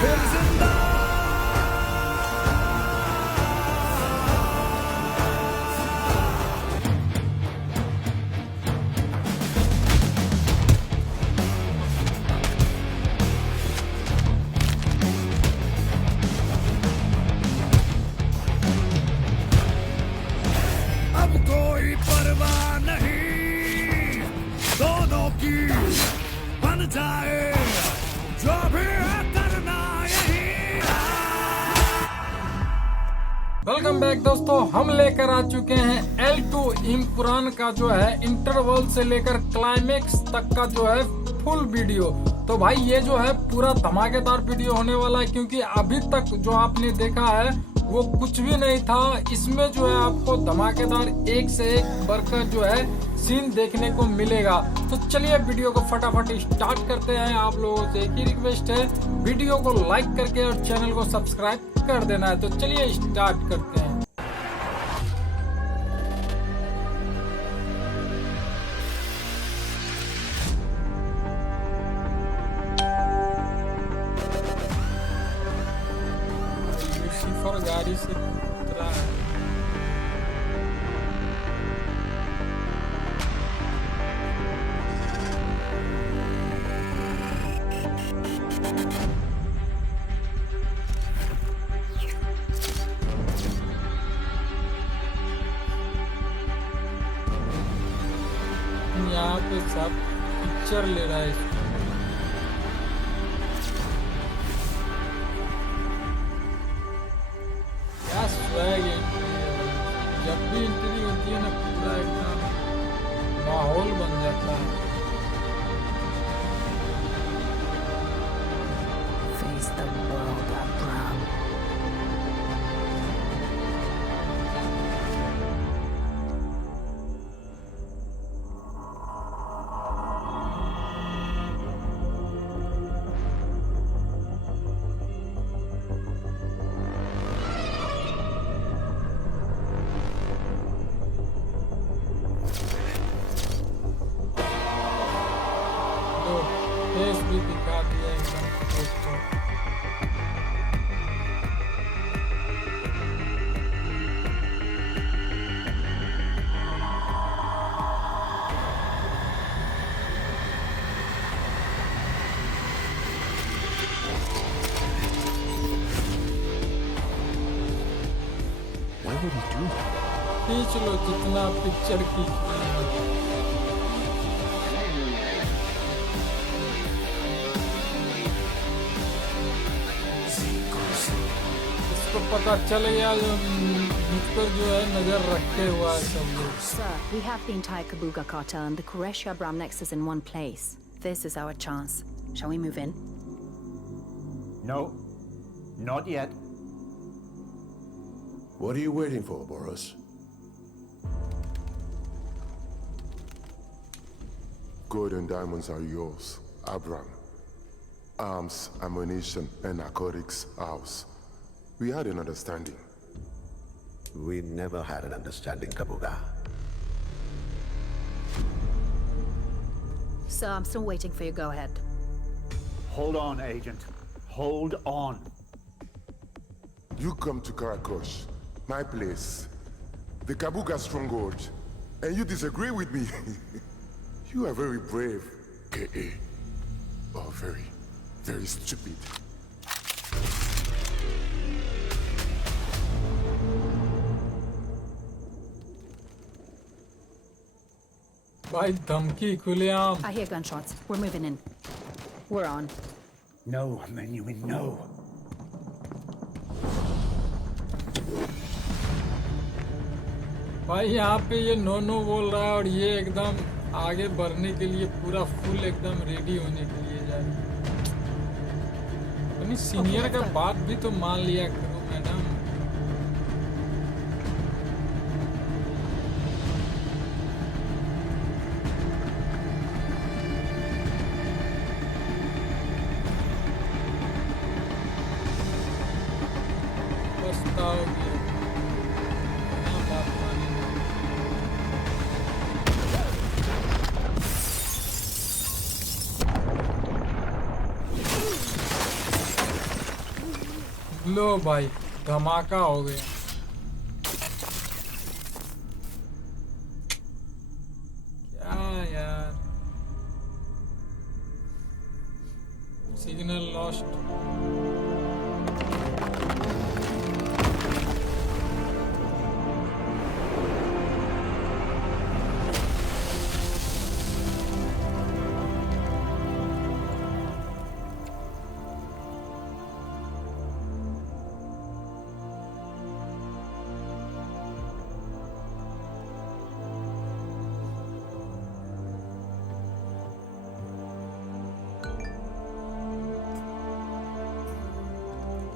फिर जिंदा। अब कोई परवाह नहीं, दोनों की बन जाए जो भी है करना यही। वेलकम बैक दोस्तों, हम लेकर आ चुके हैं L2 इम्पुरान का जो है इंटरवल से लेकर क्लाइमेक्स तक का जो है फुल वीडियो। तो भाई ये जो है पूरा धमाकेदार वीडियो होने वाला है, क्योंकि अभी तक जो आपने देखा है वो कुछ भी नहीं था। इसमें जो है आपको धमाकेदार एक से एक बढ़कर जो है सीन देखने को मिलेगा। तो चलिए वीडियो को फटाफट स्टार्ट करते हैं। आप लोगों से एक ही रिक्वेस्ट है, वीडियो को लाइक करके और चैनल को सब्सक्राइब कर देना है। तो चलिए स्टार्ट करते हैं। लूसीफर गाड़ी से उतरा है। यहाँ पे सब पिक्चर ले रहा है इसको। क्या स्वैग एंट्री है, जब भी एंट्री होती है ना पूरा एकदम माहौल बन जाता है। Face the world, Abram. तो फेस भी दिखा दिया एकदम दोस्तों। Why would he do that? खींच लो जितना पिक्चर खींचना है। इसको पता चल गया जो मुझ पर जो है नजर रखे हुआ है सब लोग। Sir, we have the entire Kabuga cartel and the Qureshi Abram nexus in one place. This is our chance. Shall we move in? No, not yet. What are you waiting for, Boris? Gold and diamonds are yours, Abram. Arms, ammunition, and narcotics, ours. We had an understanding. We never had an understanding, Kabuga. Sir, I'm still waiting for your go-ahead. Hold on, Agent. Hold on. You come to Karakosh, my place, the Kabuga stronghold, and you disagree with me. You are very brave, K.A. Or very, very stupid. भाई धमकी खुलेआम। I hear gunshots. We're moving in. We're on. No, Menuhin, no. भाई यहाँ पे ये no no बोल रहा है और ये एकदम आगे बढ़ने के लिए पूरा फुल एकदम रेडी होने के लिए जा रही है। अपनी सीनियर का बात भी तो मान लिया करो मैडम। पछताओगे। ना बात मानेंगे। लो भाई, धमाका हो गया। क्या यार, सिग्नल लॉस्ट।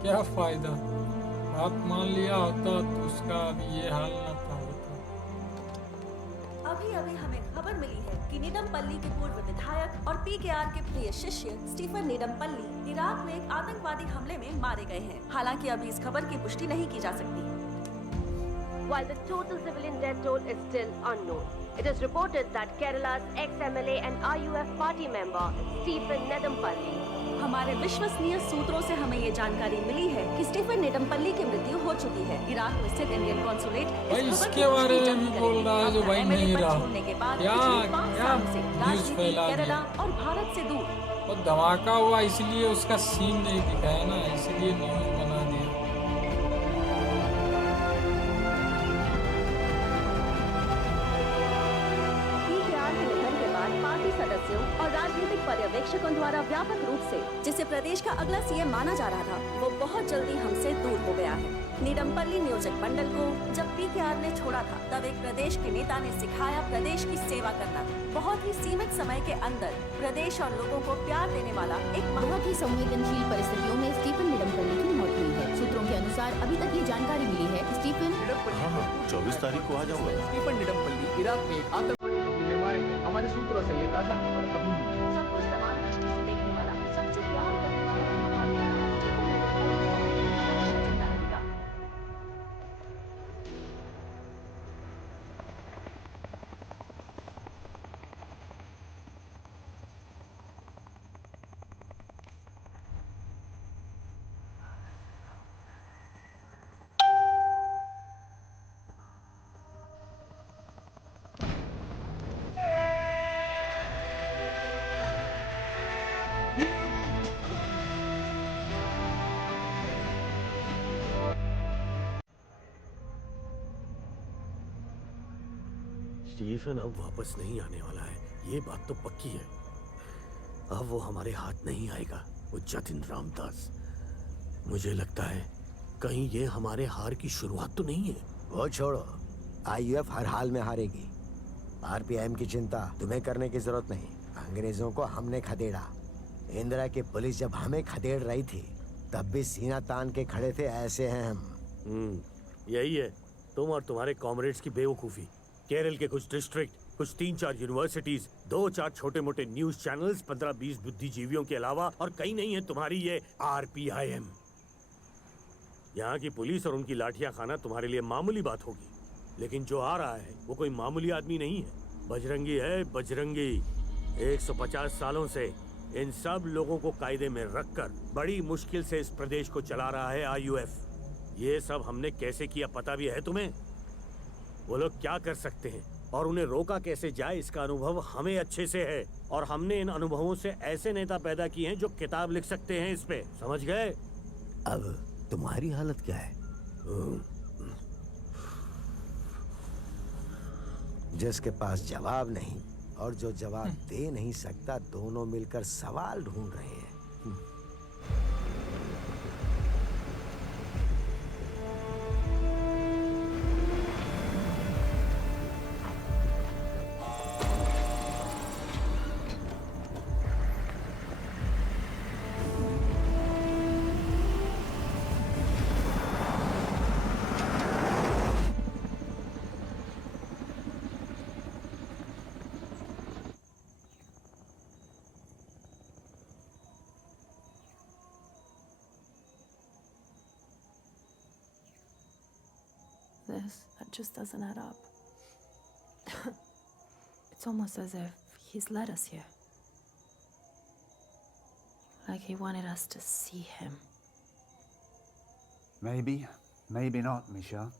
क्या फायदा, बात मान लिया होता तो उसका अभी ये हाल न था होता। अभी अभी हमें खबर मिली है कि नेडमपल्ली के पूर्व विधायक और पीकेआर के प्रिय शिष्य स्टीफन नेडमपल्ली इराक में एक आतंकवादी हमले में मारे गए हैं। हालांकि अभी इस खबर की पुष्टि नहीं की जा सकती। While the total civilian death toll is still unknown, it is reported that Kerala's ex-MLA and RUF party member Stephen Nedumpalli हमारे विश्वसनीय सूत्रों से हमें ये जानकारी मिली है कि स्टीफन नेडमपल्ली की मृत्यु हो चुकी है। इराक में स्थित इंडियन कॉन्सुलेट भाई इसके बारे में भी बोल रहा है जो भाई नहीं रहा। क्या क्या न्यूज़ फैला केरला दिया। और भारत से दूर। और धमाका हुआ इसलिए उसका सीन नहीं दिखाया ना, इसलिए न्यूज़ बना दिया। पीकेआर के निधन के बाद पार्टी सदस्यों और राजनीतिक पर्यवेक्षकों द्वारा व्यापक रूप से जिसे प्रदेश का अगला सीएम माना जा रहा था, वो बहुत जल्दी हमसे दूर हो गया है। नेडमपल्ली नियोजक मंडल को जब पीकेआर ने छोड़ा था, तब एक प्रदेश के नेता ने सिखाया प्रदेश की सेवा करना। बहुत ही सीमित समय के अंदर प्रदेश और लोगों को प्यार देने वाला एक बहुत ही संवेदनशील परिस्थितियों में स्टीफन नेडमपल्ली की मौत हुई है। सूत्रों के अनुसार अभी तक ये जानकारी मिली है कि स्टीफन 24 तारीख को आ जाऊंगा। स्टीफन नेडमपल्ली इराक में एक आतंकवादी हमारे सूत्रों से ये ताजा खबर सब कुछ समान दृष्टि से देखने वाला, सबसे प्यार करने वाला स्टीफन नेडमपल्ली को हमेशा जिंदा रहेगा। स्टीफन अब वापस नहीं आने वाला है, ये बात तो पक्की है। अब वो हमारे हाथ नहीं आएगा, वो जतिन रामदास। मुझे लगता है कहीं ये हमारे हार की शुरुआत तो नहीं है। वो छोड़ो, आईयूएफ हर हाल में हारेगी। आरपीआईएम की चिंता तुम्हें करने की जरूरत नहीं। अंग्रेजों को हमने खदेड़ा। इंदिरा की पुलिस जब हमें खदेड़ रही थी, तब भी सीना तान के खड़े थे। ऐसे हैं हम। यही है तुम और तुम्हारे कॉमरेड्स की बेवकूफी। केरल के कुछ डिस्ट्रिक्ट, कुछ 3-4 यूनिवर्सिटीज, 2-4 छोटे मोटे न्यूज चैनल्स, 15-20 बुद्धिजीवियों के अलावा और कहीं नहीं है तुम्हारी ये आरपीआईएम। यहाँ की पुलिस और उनकी लाठियां खाना तुम्हारे लिए मामूली बात होगी, लेकिन जो आ रहा है वो कोई मामूली आदमी नहीं है। बजरंगी है, बजरंगी। 150 सालों से इन सब लोगों को कायदे में रखकर बड़ी मुश्किल से इस प्रदेश को चला रहा है आईयूएफ। ये सब हमने कैसे किया पता भी है तुम्हें? वो लोग क्या कर सकते हैं और उन्हें रोका कैसे जाए, इसका अनुभव हमें अच्छे से है। और हमने इन अनुभवों से ऐसे नेता पैदा किए हैं जो किताब लिख सकते हैं इस पे। समझ गए? अब तुम्हारी हालत क्या है? जिसके पास जवाब नहीं और जो जवाब दे नहीं सकता, दोनों मिलकर सवाल ढूंढ रहे हैं। That just doesn't add up. It's almost as if he's led us here. Like he wanted us to see him. Maybe, maybe not, Michelle.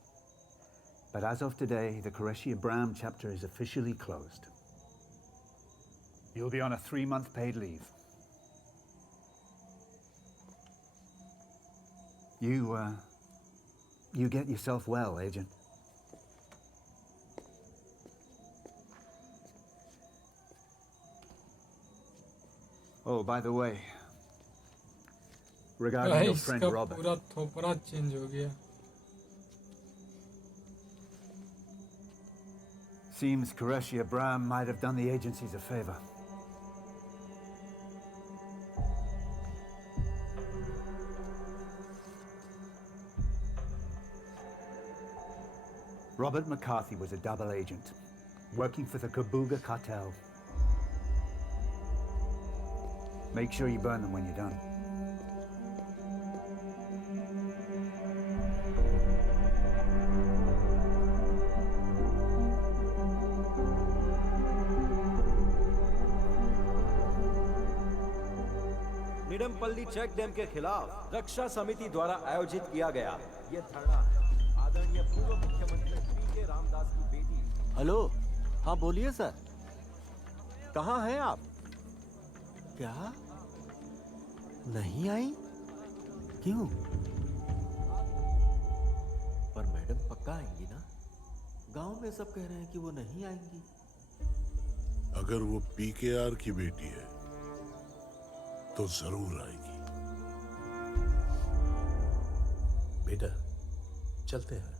But as of today, the Qureshi Abram chapter is officially closed. You'll be on a 3-month paid leave. You get yourself well, Agent. Oh, by the way, regarding your friend इसका Robert. पूरा थोपड़ा change हो गया. Seems Qureshi Abram might have done the agencies a favor. Robert McCarthy was a double agent, working for the Kabuga cartel. Make sure you burn them when you're done. Nidampalli check dam के खिलाफ रक्षा समिति द्वारा आयोजित किया गया ये धरना है आदरणीय पूर्व मुख्यमंत्री पी.के. रामदास की बेटी। हेलो, हाँ बोलिए सर। कहाँ हैं आप? क्या नहीं आई? क्यों? पर मैडम पक्का आएंगी ना? गांव में सब कह रहे हैं कि वो नहीं आएंगी। अगर वो पीकेआर की बेटी है तो जरूर आएगी। बेटा चलते हैं।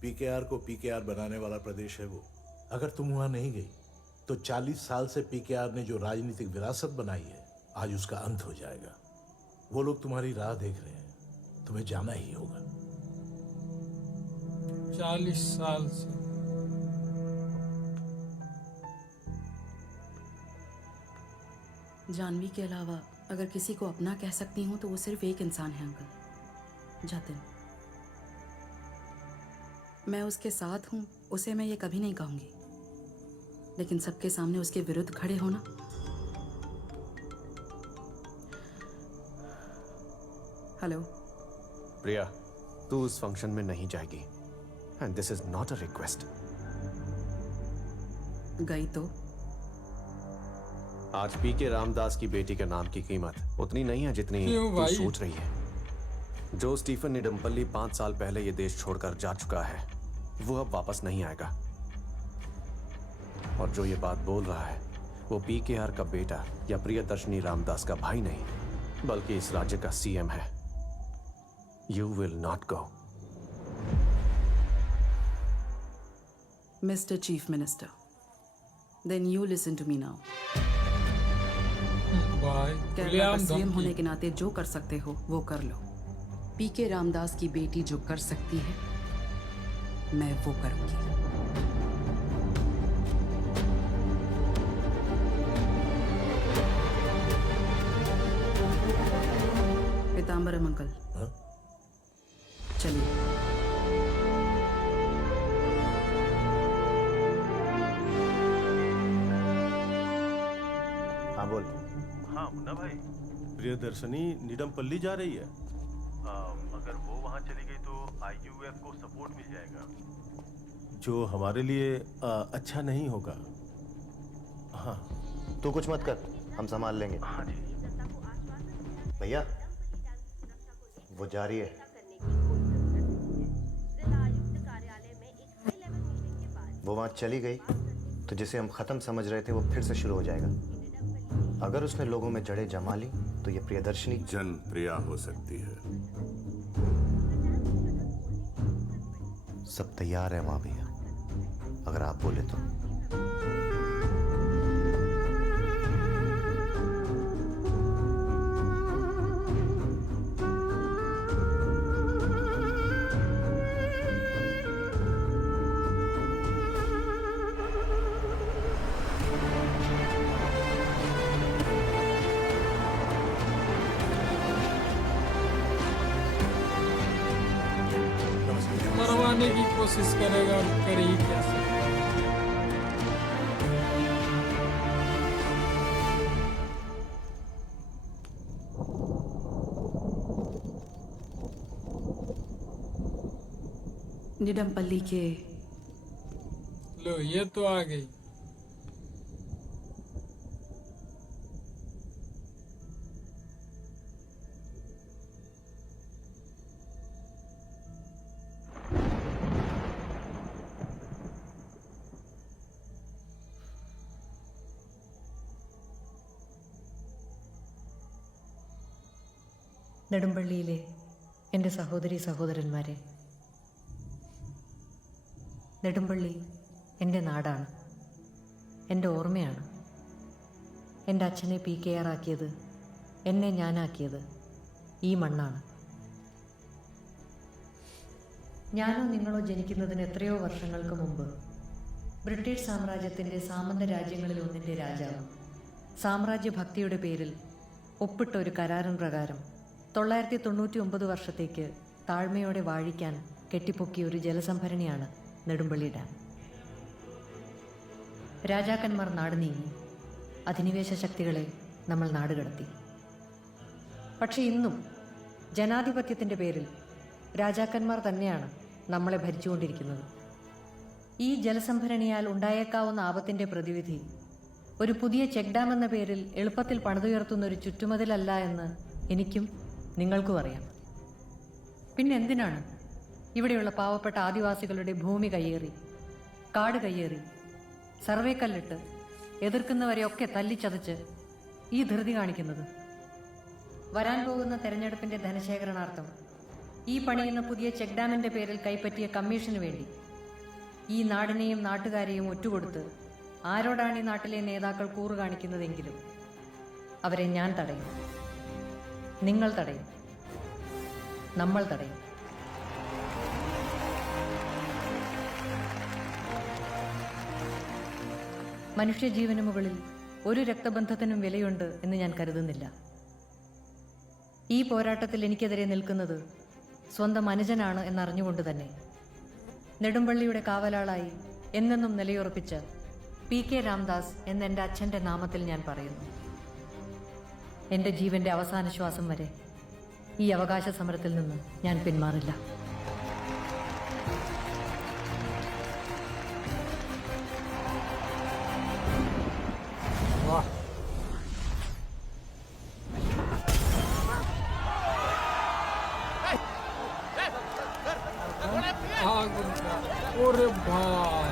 पीकेआर को पीकेआर बनाने वाला प्रदेश है वो। अगर तुम वहां नहीं गई तो 40 साल से पीकेआर ने जो राजनीतिक विरासत बनाई है आज उसका अंत हो जाएगा। वो लोग तुम्हारी राह देख रहे हैं, तुम्हें जाना ही होगा। 40 साल से जानवी के अलावा अगर किसी को अपना कह सकती हूँ तो वो सिर्फ एक इंसान है अंकल, जतिन। मैं उसके साथ हूँ, उसे मैं ये कभी नहीं कहूँगी, लेकिन सबके सामने उसके विरुद्ध खड़े होना। हेलो प्रिया, तू उस फंक्शन में नहीं जाएगी and this is not a request. गई तो आज पी.के. रामदास की बेटी के नाम की कीमत उतनी नहीं है जितनी तू सोच रही है। जो स्टीफन निडमपल्ली 5 साल पहले ये देश छोड़कर जा चुका है वो अब वापस नहीं आएगा। और जो ये बात बोल रहा है वो पीकेआर का बेटा या प्रियदर्शनी रामदास का भाई नहीं बल्कि इस राज्य का सीएम है। You will not go. Mister chief minister, then you listen to me now. Kerala का सीएम होने के नाते जो कर सकते हो वो कर लो। पी.के. रामदास की बेटी जो कर सकती है मैं वो करूंगी। पीताम्बरम अंकल, चलिए। हाँ बोल। हाँ मुन्ना भाई, प्रियदर्शनी निडमपल्ली जा रही है। अगर वो वहाँ चली गई तो IUF को सपोर्ट मिल जाएगा, जो हमारे लिए अच्छा नहीं होगा। हाँ तू कुछ मत कर, हम संभाल लेंगे। हाँ जी भैया, वो जा रही है। वो वहाँ चली गई तो जिसे हम खत्म समझ रहे थे वो फिर से शुरू हो जाएगा। अगर उसने लोगों में जड़ें जमा ली तो ये प्रियदर्शनी जनप्रिया हो सकती है। सब तैयार है माँ भैया, अगर आप बोले तो। मरवाने की कोशिश करेगा, कर ही क्या सकता। निडमपल्ली के लो ये तो आ गई। നെടുമ്പള്ളിയിലെ എൻ്റെ സഹോദരി സഹോദരന്മാരെ, നെടുമ്പള്ളി എൻ്റെ നാടാണ്, എൻ്റെ ഓർമ്മയാണ്. എൻ്റെ അച്ഛനെ PKR ആക്കിയത്, എന്നെ ഞാനാക്കിയത് ഈ മണ്ണാണ്. ഞാനോ നിങ്ങളോ ജനിക്കുന്നതിന് എത്രയോ വർഷങ്ങൾക്ക് മുമ്പ് ബ്രിട്ടീഷ് സാമ്രാജ്യത്തിൻ്റെ സാമന്ത രാജ്യങ്ങളിൽ ഒന്നിൻ്റെ രാജാവ് സാമ്രാജ്യഭക്തിയുടെ പേരിൽ ഒപ്പിട്ട ഒരു കരാറിൻ പ്രകാരം 999 വർഷത്തേക്ക് താഴ്മയോടെ വാഴിക്കാൻ കെട്ടിപ്പൊക്കിയ ഒരു ജലസംഭരണിയാണ് നെടുമ്പള്ളി ഡാം. രാജാക്കന്മാർ നാട് നീങ്ങി, അധിനിവേശ ശക്തികളെ നമ്മൾ നാടുകടത്തി. പക്ഷെ ഇന്നും ജനാധിപത്യത്തിൻ്റെ പേരിൽ രാജാക്കന്മാർ തന്നെയാണ് നമ്മളെ ഭരിച്ചുകൊണ്ടിരിക്കുന്നത്. ഈ ജലസംഭരണിയാൽ ഉണ്ടായേക്കാവുന്ന ആപത്തിൻ്റെ പ്രതിവിധി ഒരു പുതിയ ചെക്ക് ഡാം എന്ന പേരിൽ എളുപ്പത്തിൽ പണിതുയർത്തുന്ന ഒരു ചുറ്റുമതിലല്ല എന്ന് എനിക്കും നിങ്ങൾക്കും അറിയാം. പിന്നെ എന്തിനാണ് ഇവിടെയുള്ള പാവപ്പെട്ട ആദിവാസികളുടെ ഭൂമി കയ്യേറി, കാട് കയ്യേറി, സർവേ കല്ലിട്ട് എതിർക്കുന്നവരെയൊക്കെ തല്ലിച്ചതച്ച് ഈ ധൃതി കാണിക്കുന്നത്? വരാൻ പോകുന്ന തെരഞ്ഞെടുപ്പിൻ്റെ ധനശേഖരണാർത്ഥം ഈ പണിയുന്ന പുതിയ ചെക്ക് ഡാമിൻ്റെ പേരിൽ കൈപ്പറ്റിയ കമ്മീഷന് വേണ്ടി ഈ നാടിനെയും നാട്ടുകാരെയും ഒറ്റുകൊടുത്ത് ആരോടാണ് ഈ നാട്ടിലെ നേതാക്കൾ കൂറ് കാണിക്കുന്നതെങ്കിലും അവരെ ഞാൻ തടയും, നിങ്ങൾ തടയും, നമ്മൾ തടയും. മനുഷ്യജീവന് മുകളിൽ ഒരു രക്തബന്ധത്തിനും വിലയുണ്ട് എന്ന് ഞാൻ കരുതുന്നില്ല. ഈ പോരാട്ടത്തിൽ എനിക്കെതിരെ നിൽക്കുന്നത് സ്വന്തം അനുജനാണ് എന്നറിഞ്ഞുകൊണ്ട് തന്നെ നെടുമ്പള്ളിയുടെ കാവലാളായി എന്നെന്നും നിലയുറപ്പിച്ച PK രാംദാസ് എന്ന എൻ്റെ അച്ഛൻ്റെ നാമത്തിൽ ഞാൻ പറയുന്നു, എൻ്റെ ജീവന്റെ അവസാന ശ്വാസം വരെ ഈ അവകാശ സമരത്തിൽ നിന്ന് ഞാൻ പിന്മാറില്ല. अरे भाई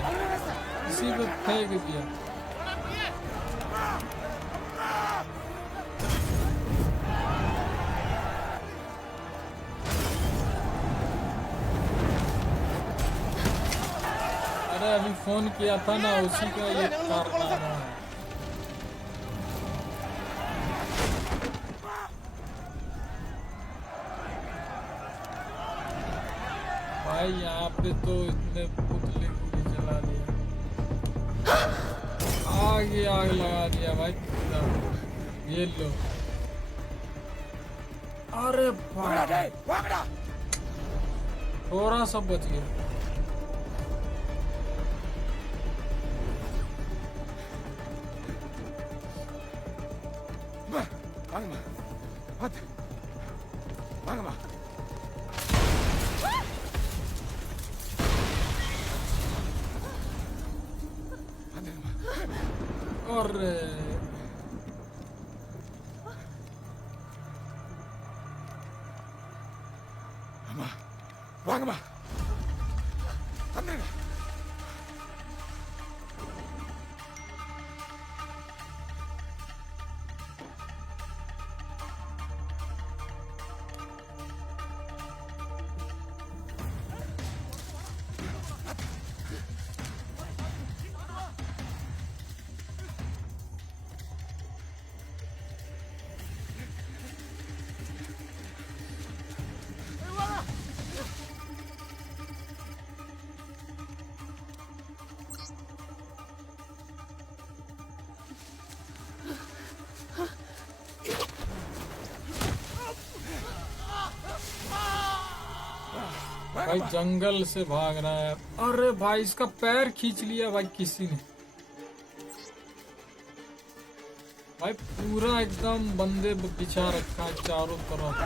इसी पे फेंक दिया। अरे अभी फोन किया था ना, उसी का ये कारनामा है। भाई यहाँ पे तो इतने पुतले गोली चला दिया, आग लगा दिया भाई। ये लो, अरे थोड़ा सा बच गया। अरे भाई जंगल से भाग रहा है। अरे भाई इसका पैर खींच लिया भाई किसी ने। भाई पूरा एकदम बंदे बिछा रखा है चारों तरफ।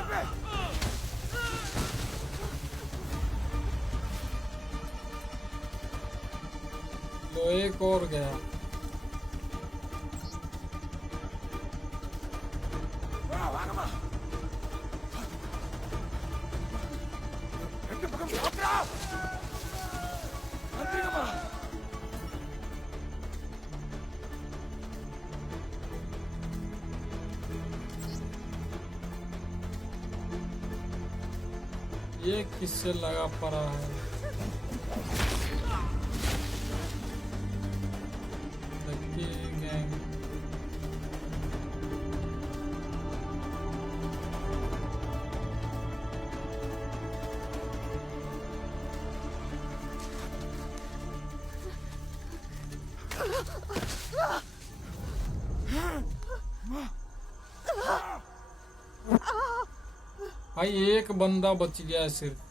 एक और गया। ये किससे लगा पड़ा है? गैंग। भाई एक बंदा बच गया है सिर्फ।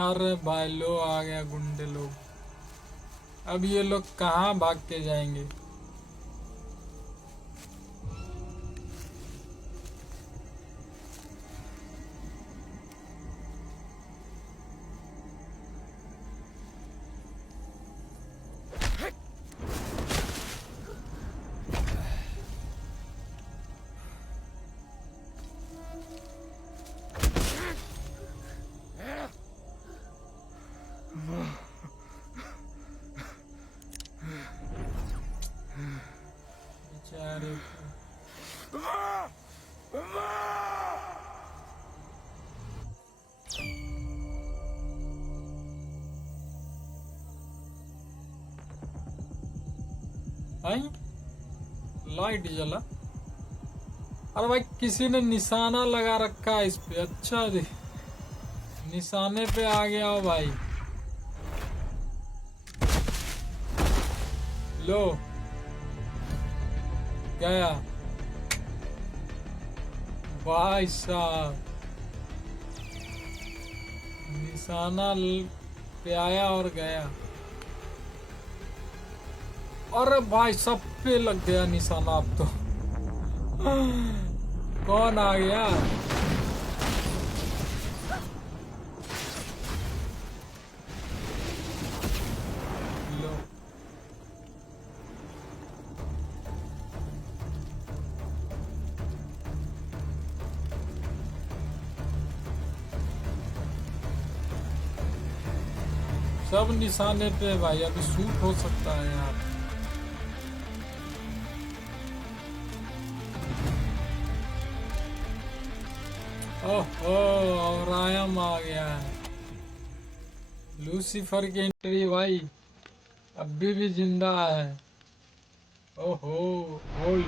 अरे भाई लो आ गया गुंडे लोग। अब ये लोग कहाँ भाग के जाएंगे? भाई लाइट जला। अरे भाई किसी ने निशाना लगा रखा है इस पे। अच्छा जी निशाने पे आ गया हो भाई। लो गया भाई साहब। निशाना पे आया और गया। अरे भाई सब पे लग गया निशाना। अब तो कौन आ गया? लो सब निशाने पे भाई। अभी शूट हो सकता है यार। ओहो और आयम आ गया है। लूसीफर की एंट्री भाई अभी भी जिंदा है। ओहो होल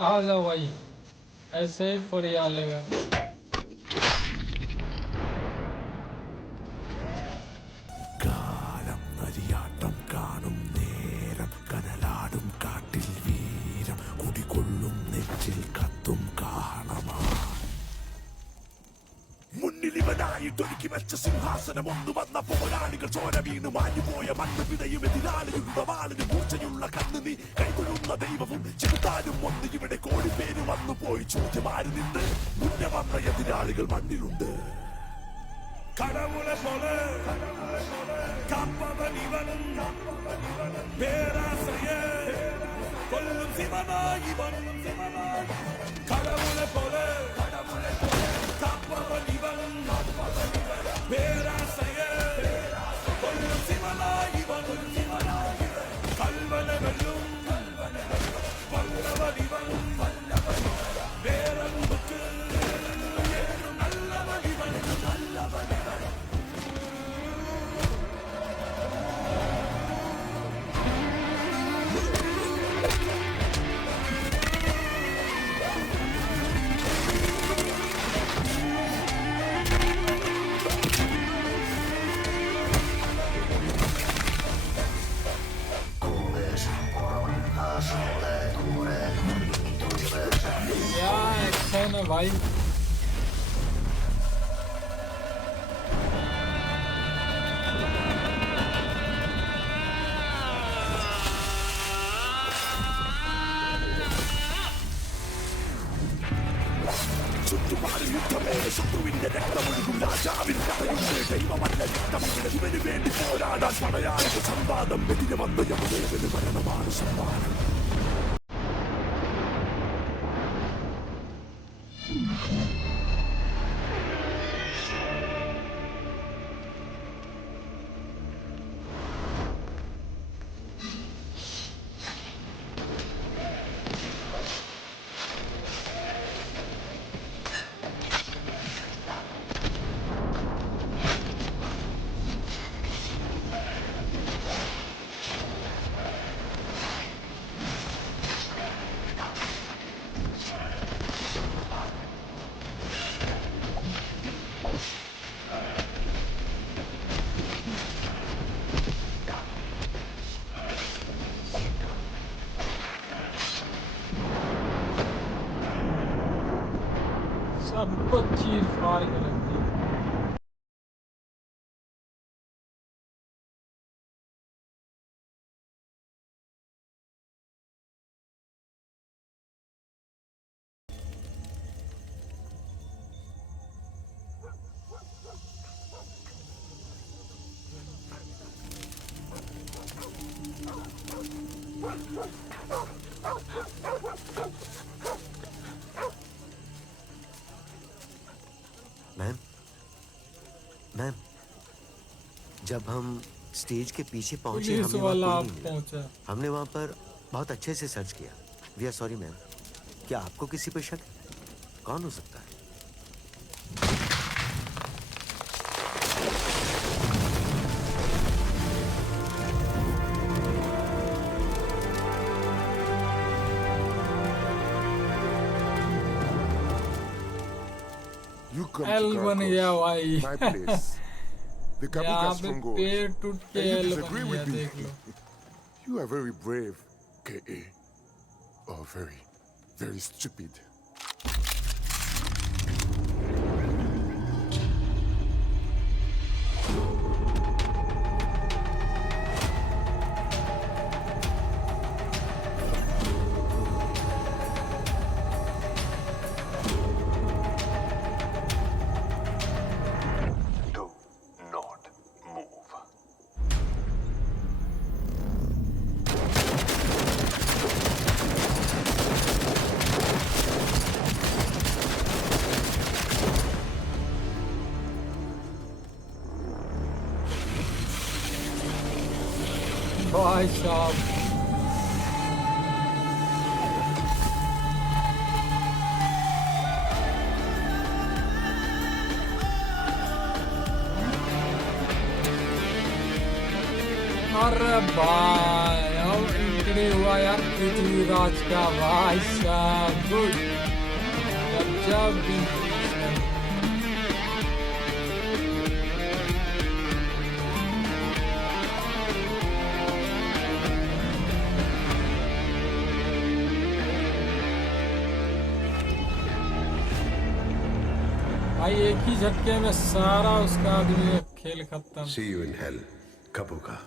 आ जाओ भाई। ऐसे ही फरिया लेगा। കാലം നരിയാട്ടം കാണും നേരം കനലാടും കാട്ടിൽ വീരം കുടികൊള്ളും നെറ്റിൽ കത്തും കാളമാ മുന്നിലിവനായിട്ടൊരുക്കി വെച്ച സിംഹാസനം ഒന്നു വന്ന പോരാളികൾ ചോര വീണു മാഞ്ഞുപോയ മണ്ണ് പിടയും എതിരാളിയുടെ വാളിന് മൂർച്ചയുള്ള കണ്ണ് നീ കൈകൊള്ളുന്ന ദൈവവും ചെറുത്താനും ഒന്ന് ഇവിടെ കോടിപ്പേര് വന്നു പോയി ചോദ്യമാര് നിന്ന് മുന്നേ വന്ന എതിരാളികൾ മണ്ണിലുണ്ട് கடவுளை போல காப்பவன் இவன் பேராசைய கொல்லும் சிவனா இவன் கடவுளை போல காப்பவன் இவன் क्या एक्शन है भाई। ചുറ്റുപാടും യുദ്ധമേ ശത്രുവിന്റെ രക്തമൊഴുകും രാജാവിൻ കഥയുടെ ദൈവമല്ല രക്തമിവിടെ ഇവന് വേണ്ടി പോരാടാൻ പടയാളിക്ക് സംവാദം എതിരെ വന്ന യമുദേവന് മരണമാണ് സമ്മാനം. सबको चीर फाड़ के रख दी। मैम, जब हम स्टेज के पीछे पहुंचे पुलिस हमने वाला वहाँ कोई नहीं पहुंचा। मिला। हमने वहाँ पर बहुत अच्छे से सर्च किया। We are sorry ma'am. क्या आपको किसी पर शक है? कौन हो सकता है? You come L to बन गया Karakosh, भाई। my place. The यहाँ Kabuga पे stronghold. पेड़ टूट के And you L disagree बन with गया, me. देख लो। You are very brave, K.A. Or very, very stupid. भाई साहब अरे भाई अब एंट्री हुआ यार पृथ्वीराज का। भाई साहब गुड गजब इंट्रोडक्शन। भाई एक ही झटके में सारा उसका आदमी खेल खत्म। See you in hell, Kabuga.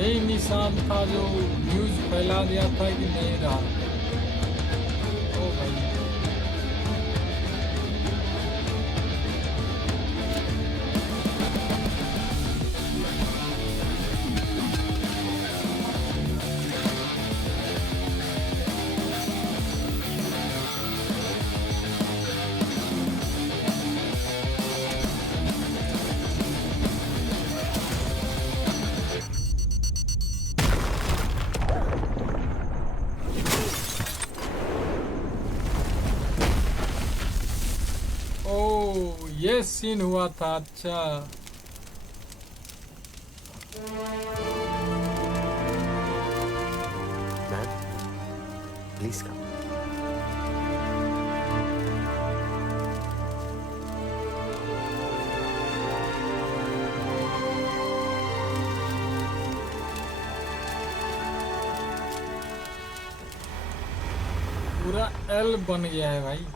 यही निशान था जो न्यूज फैला दिया था कि नहीं रहा। ओ भाई ये सीन हुआ था। अच्छा प्लीज कम। पूरा एल बन गया है भाई।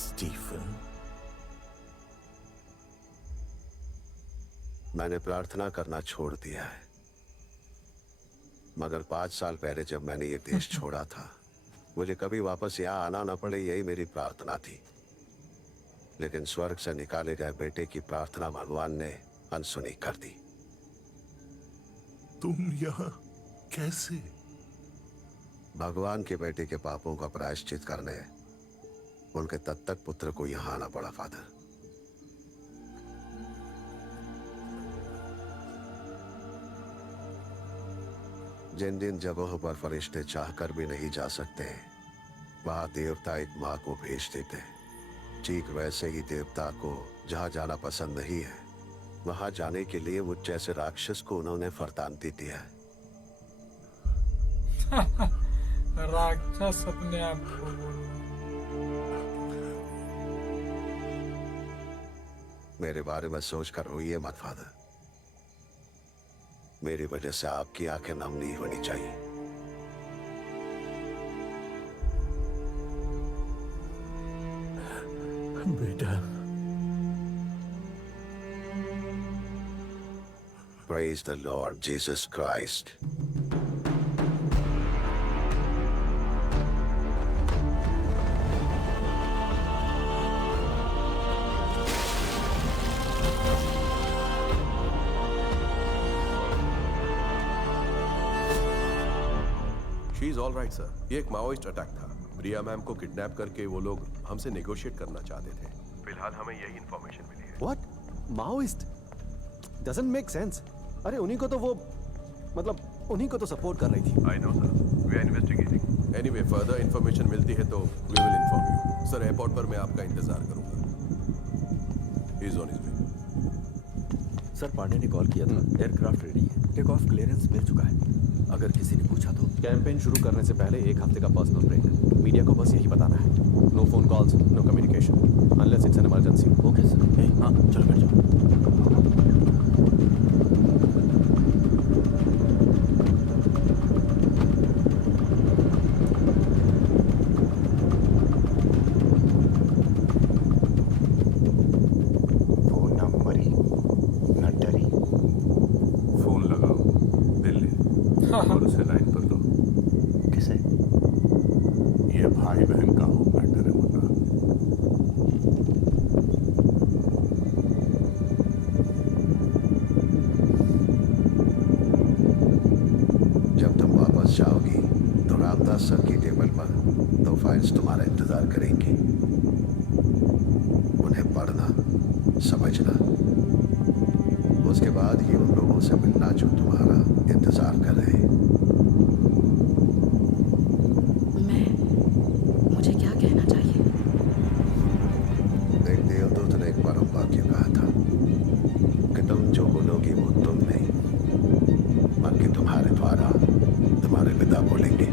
स्टीफन, मैंने प्रार्थना करना छोड़ दिया है, मगर 5 साल पहले जब मैंने ये देश छोड़ा था, मुझे कभी वापस यहाँ आना न पड़े, यही मेरी प्रार्थना थी। लेकिन स्वर्ग से निकाले गए बेटे की प्रार्थना भगवान ने अनसुनी कर दी। तुम यहाँ कैसे? भगवान के बेटे के पापों का प्रायश्चित करने उनके तत्तक पुत्र को यहाँ आना पड़ा फादर। जिन जिन जगहों पर फरिश्ते चाहकर भी नहीं जा सकते, वहां देवता एक माँ को भेज देते। ठीक वैसे ही देवता को जहां जाना पसंद नहीं है, वहां जाने के लिए मुझ जैसे राक्षस को उन्होंने वरदान दे दिया है। राक्षस अपने आप को बोल। मेरे बारे में सोचकर रोइए मत फादर। मेरी वजह से आपकी आंखें नम नहीं होनी चाहिए। बेटा, Praise the Lord Jesus Christ. She is all right sir. ये एक माओइस्ट अटैक था। प्रिया मैम को किडनैप करके वो लोग हमसे नेगोशिएट करना चाहते थे। फिलहाल हमें यही इन्फॉर्मेशन मिली है। What? Maoist? Doesn't make sense. अरे उन्हीं को तो वो उन्हीं को तो सपोर्ट कर रही थी। I know sir, we are investigating. Anyway further information मिलती है तो we will inform you. Sir airport पर मैं आपका इंतजार करूंगा। He is on his way. Sir Pandey ने कॉल किया था, एयरक्राफ्ट रेडी है, टेक ऑफ क्लियरेंस मिल चुका है। अगर किसी ने पूछा तो कैंपेन शुरू करने से पहले 1 हफ्ते का पर्सनल ब्रेक। मीडिया को बस यही बताना है, no phone calls, no communication unless it's an emergency. Okay sir. हाँ चलो बैठ जाओ। और उसे लाइन पर लो। किसे? ये भाई बहन का हो मैटर है मुन्ना। जब तुम वापस जाओगी तो रामदास सर की टेबल पर 2 फाइल्स तुम्हारा इंतजार करेंगी। उन्हें पढ़ना, समझना, उसके बाद ही उन लोगों से मिलना जो तुम्हारा इंतजार कर रहे हैं। मुझे क्या कहना चाहिए? एक देवदूत ने एक परम वाक्य कहा था कि तुम जो बोलोगी वो तुम नहीं, बल्कि तुम्हारे द्वारा तुम्हारे पिता बोलेंगे।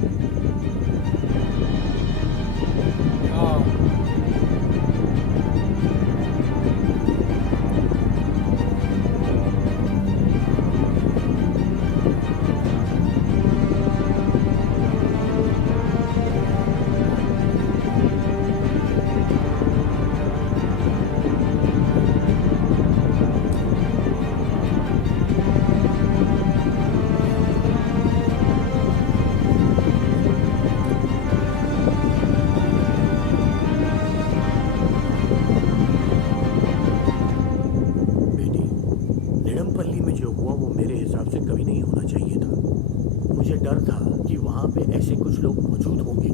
वहाँ पे ऐसे कुछ लोग मौजूद होंगे,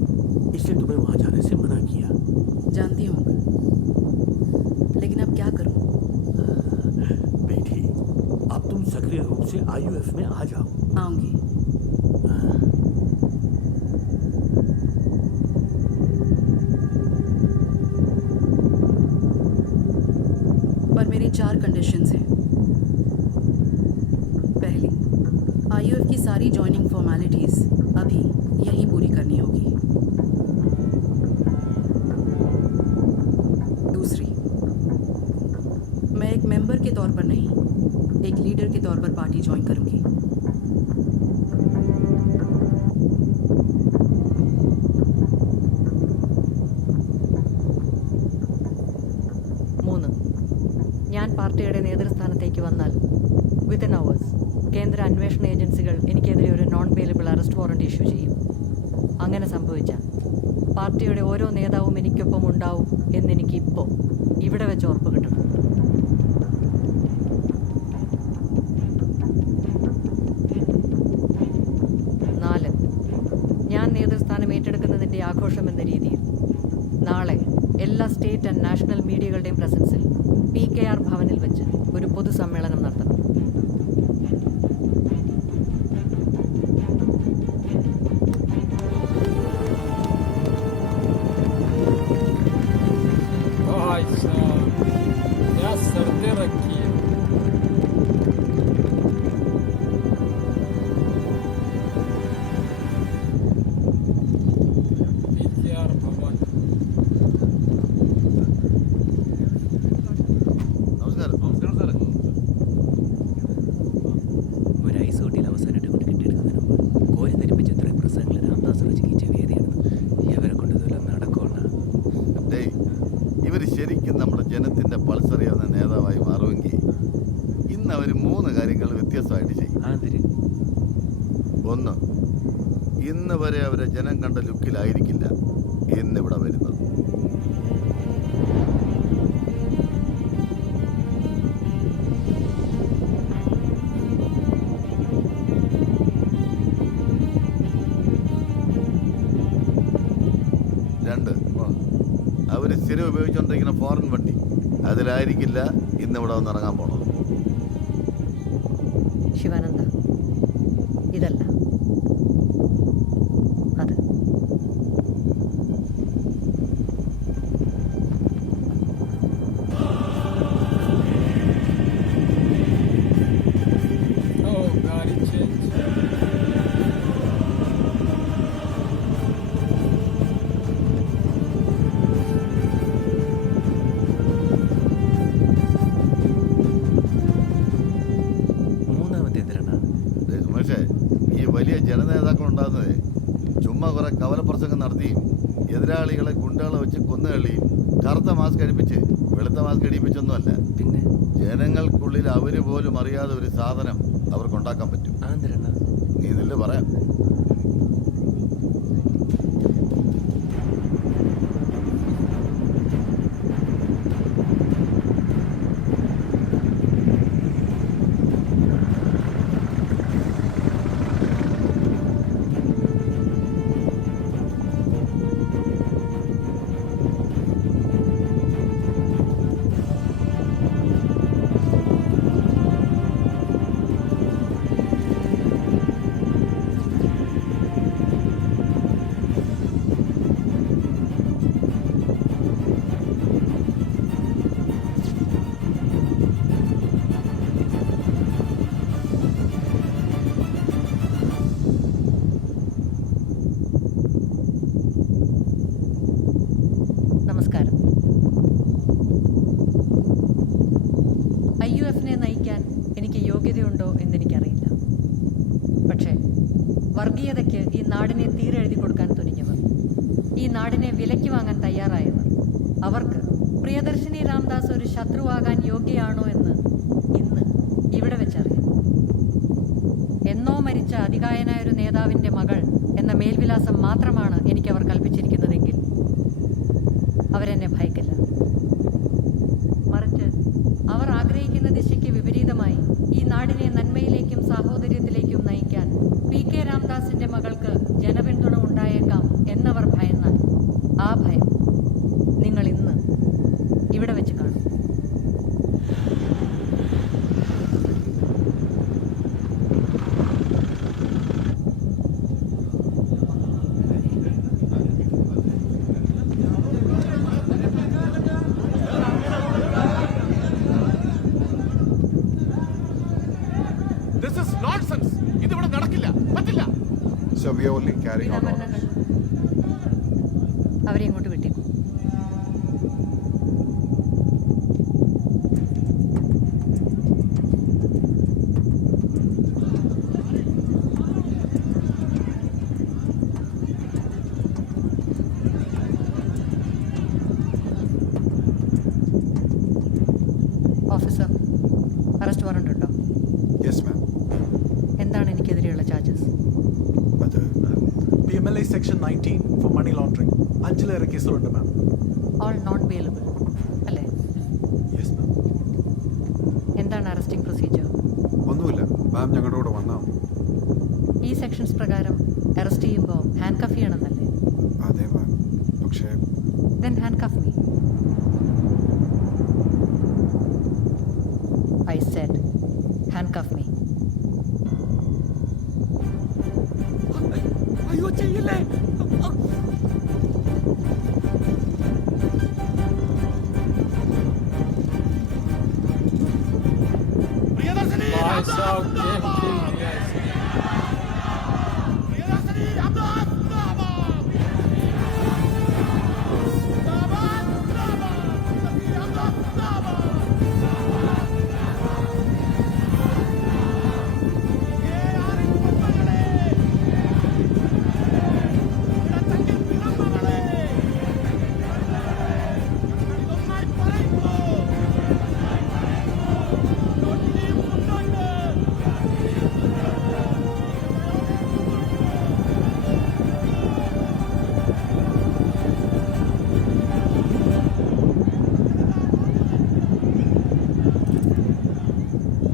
इसलिए तुम्हें वहाँ जाने से मना किया। जानती हूँ अंकल, लेकिन अब क्या करूँ? बेटी, अब तुम सक्रिय रूप से IUF में आ जाओ। आऊंगी। पर मेरी 4 कंडीशंस हैं। पहली, IUF की सारी ज्वाइनिंग फॉर्मेलिटीज अभी यहीं पूरी करनी होगी। दूसरी, मैं एक मेंबर के तौर पर नहीं, एक लीडर के तौर पर पार्टी ज्वाइन करूंगी। ഞാൻ പാർട്ടിയുടെ നേതൃസ്ഥാനത്തേക്ക് വന്നാൽ വിത്തിൻ അവേഴ്സ് കേന്ദ്ര അന്വേഷണ ഏജൻസികൾ എനിക്കെതിരെ ഒരു non bailable arrest warrant issue ചെയ്യും. അങ്ങനെ സംഭവിച്ചാൽ പാർട്ടിയുടെ ഓരോ നേതാവും എനിക്കൊപ്പം ഉണ്ടാവും എന്നെനിക്ക് ഇപ്പോൾ ഇവിടെ വെച്ച് ഉറപ്പ് കിട്ടണം. നാല്, ഞാൻ നേതൃസ്ഥാനം ഏറ്റെടുക്കുന്നതിൻ്റെ ആഘോഷം എന്ന രീതിയിൽ നാളെ എല്ലാ സ്റ്റേറ്റ് ആൻഡ് നാഷണൽ മീഡിയകളുടെയും പ്രസൻസിൽ PKR ഭവനിൽ വെച്ച് ഒരു പൊതുസമ്മേളനം നടത്തണം. क्या शर्तें रखी है? PKR भवन. ഒരു ഐസ് ഹോട്ടലിൽ അവസാനമായിട്ട് കൊണ്ട് കിട്ടിയെടുക്കുന്നതിന് മുമ്പ് കോരി ധരിപ്പിച്ച് എത്രയും പ്രസംഗങ്ങൾ രാംദാസ് രചിച്ച വേദിയാണ്. ഇവരെ കൊണ്ട് ഇതെല്ലാം നടക്കുവാണ്. ഇവർ ശരിക്കും നമ്മുടെ ജനത്തിന്റെ പൾസറിയാവുന്ന നേതാവായി മാറുമെങ്കിൽ ഇന്ന് അവർ 3 കാര്യങ്ങൾ വ്യത്യസ്തമായിട്ട് ചെയ്യും. ഒന്ന്, ഇന്ന് വരെ അവരെ ജനം കണ്ട ലുക്കിലായിരിക്കില്ല ഇന്നിവിടെ വരുന്നത്. രണ്ട്, അവർ സ്ഥിരം ഉപയോഗിച്ചുകൊണ്ടിരിക്കുന്ന ഫോറിൻ വണ്ടി അതിലായിരിക്കില്ല ഇന്നിവിടെ വന്ന് ഇറങ്ങാൻ പോണത്. ശിവാനന്ദ, ഇതല്ല അത്. गाड़ी चेंज. സുമേഷേ, ഈ വലിയ ജനനേതാക്കൾ ഉണ്ടാകുന്നത് ചുമ്മാ കുറെ കവലപ്രസംഗം നടത്തിയും എതിരാളികളെ ഗുണ്ടകളെ വെച്ച് കൊന്നുകളിയും കറുത്ത മാസ്ക് അടിപ്പിച്ച് വെളുത്ത മാസ്ക് അടിപ്പിച്ചൊന്നുമല്ല. പിന്നെ ജനങ്ങൾക്കുള്ളിൽ അവര് പോലും അറിയാതെ ഒരു സാധനം അവർക്കുണ്ടാക്കാൻ പറ്റും. നീ ഇതില് പറയാം. നമസ്കാരം. IUF-നെ നയിക്കാൻ എനിക്ക് യോഗ്യതയുണ്ടോ എന്നെനിക്കറിയില്ല. പക്ഷേ വർഗീയതയ്ക്ക് ഈ നാടിനെ തീരെഴുതി കൊടുക്കാൻ തുനിഞ്ഞവർ, ഈ നാടിനെ വിലയ്ക്ക് വാങ്ങാൻ തയ്യാറായവർ, അവർക്ക് പ്രിയദർശിനി രാംദാസ് ഒരു ശത്രുവാകാൻ യോഗ്യയാണോ എന്ന് ഇന്ന് ഇവിടെ വെച്ചറിയാം. എന്നോ മരിച്ച അതികായനായ ഒരു നേതാവിൻ്റെ മകൾ എന്ന മേൽവിലാസം മാത്രമാണ് എനിക്കവർ കൽപ്പിച്ചിരിക്കുന്നതെങ്കിൽ അവരെന്നെ ഭയക്കില്ല. മറിച്ച് അവർ ആഗ്രഹിക്കുന്ന ദിശയ്ക്ക് വിപരീതമായി ഈ നാടിനെ നന്മയിലേക്കും സാഹോദര്യത്തിലേക്കും നയിക്കാൻ PK രാംദാസിന്റെ മകൾക്ക് ജനപിന്തുണ We are only carrying out orders. അവരെ ഇങ്ങോട്ട് വിട്ടേക്കും. ഓഫീസർ, അറസ്റ്റ് വാറണ്ട് ഉണ്ടോ? Yes, ma'am. എന്താണ് എനിക്കെതിരെയുള്ള ചാർജസ്? അത് PMLA Section 19 for money laundering. 5 കേസുകളുണ്ട് മാം. ഓൾ നോൺ ബെയിലബിൾ അല്ലേ? Yes ma'am. എന്താണ് അറസ്റ്റിംഗ് പ്രൊസീജിയർ? ഒന്നുമില്ല മാം, ഞങ്ങളുടെ കൂടെ വന്നാൽ ഈ സെക്ഷൻസ് പ്രകാരം അറസ്റ്റ് ചെയ്യുമ്പോൾ ഹാൻഡ് കഫ് ചെയ്യണമെന്നല്ലേ? അതെ മാം, പക്ഷേ Then handcuff me. I said, handcuff me. അയ്യോ ചെയ്യില്ലേ.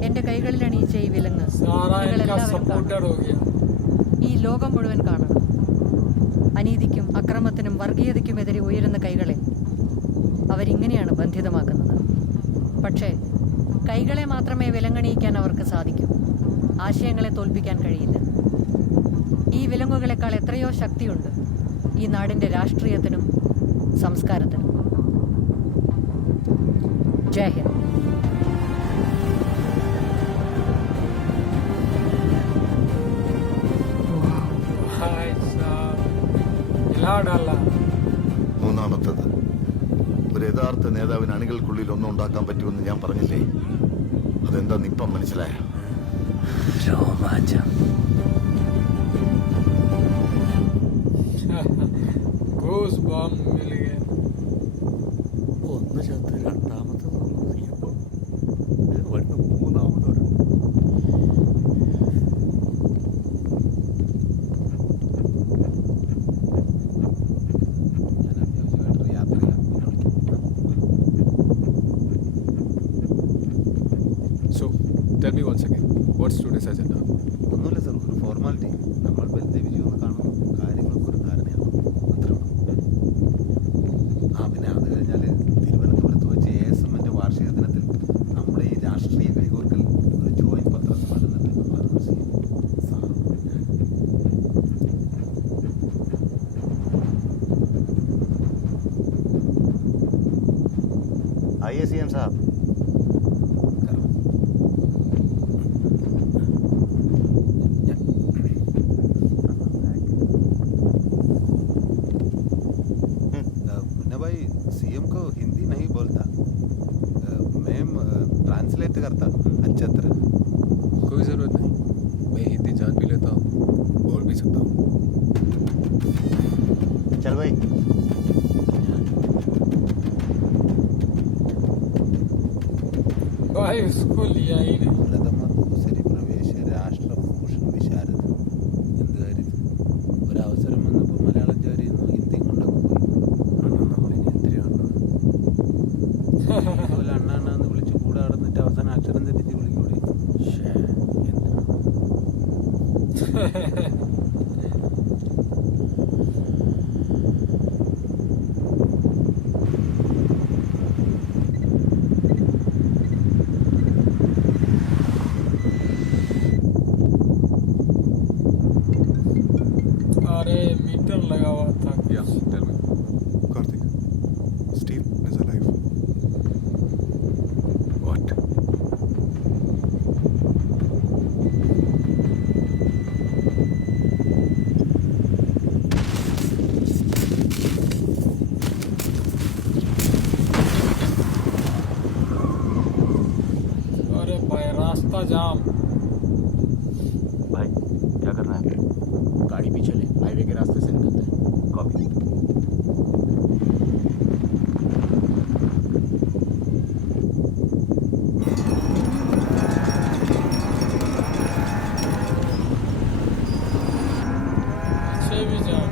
എന്റെ കൈകളിൽ അണിയിച്ച ഈ വിലങ്ങ് നിങ്ങളെല്ലാവരും കാണണം. ഈ ലോകം മുഴുവൻ കാണണം. അനീതിക്കും അക്രമത്തിനും വർഗീയതയ്ക്കുമെതിരെ ഉയരുന്ന കൈകളെ അവരിങ്ങനെയാണ് ബന്ധിതമാക്കുന്നത്. പക്ഷേ കൈകളെ മാത്രമേ വിലങ്ങണിയിക്കാൻ അവർക്ക് സാധിക്കൂ. ആശയങ്ങളെ തോൽപ്പിക്കാൻ കഴിയില്ല. ഈ വിലങ്ങുകളെക്കാൾ എത്രയോ ശക്തിയുണ്ട് ഈ നാടിൻ്റെ രാഷ്ട്രീയത്തിനും സംസ്കാരത്തിനും. ജയ് ഹിന്ദ്. മൂന്നാമത്തത്, ഒരു യഥാർത്ഥ നേതാവിന് അണികൾക്കുള്ളിൽ ഒന്നും ഉണ്ടാക്കാൻ പറ്റുമെന്ന് ഞാൻ പറഞ്ഞില്ലേ? അതെന്താന്ന് ഇപ്പം മനസ്സിലായ? രോമാഞ്ചം. ഒന്ന് ചത്ത് രണ്ടാമത്തെ മൂന്നാമതൊരു Tell me once again, what's today's agenda? ഒന്നുമില്ല സർ, ഒരു ഫോർമാലിറ്റി. നമ്മൾ ബൽദേവ് വിജു ഒന്ന് കാണുന്നു, കാര്യങ്ങൾക്ക് ഒരു ധാരണയാണ്, അത്രേ ഉള്ളൂ. പിന്നെ അത് കഴിഞ്ഞാൽ തിരുവനന്തപുരത്ത് വെച്ച് ASMന്റെ വാർഷിക ദിനത്തിൽ നമ്മുടെ ഈ രാഷ്ട്രീയ കൈകോർക്കൽ ഒരു ജോയിന്റ് പത്രസമ്മേളനത്തിൽ നമ്മൾ അനൗൺസ് ചെയ്യും. IACM साहब, सीएम को हिंदी नहीं बोलता, मैम ट्रांसलेट करता अच्छा तरह। कोई ज़रूरत नहीं, मैं हिंदी जान भी लेता हूँ, बोल भी सकता हूँ। चल भाई। भाई उसको लिया ही नहीं। ശരി, പ്രവേശ രാഷ്ട്രഭൂഷൺ വിശാരദ എന്ത് കാര്യം? ഒരവസരം വന്നപ്പോൾ മലയാളം ജോലിയെന്നോ ഹിന്ദി കൊണ്ടൊക്കെ പോയി. നമ്മളിനി എന്തിനാണ് അതുപോലെ അണ്ണാന്ന് വിളിച്ച് കൂടെ നടന്നിട്ട് അവസാനം അക്ഷരം തെറ്റിച്ച് വിളിക്കൂടെ? अरे मीटर लगा हुआ था। Yeah, tell me. Karthik, Steve is alive. What? रास्ता जाम। भाई क्या करना है? गाड़ी पीछे ले, हाईवे के रास्ते से निकलते हैं। कॉपी। पीछे भी जाम।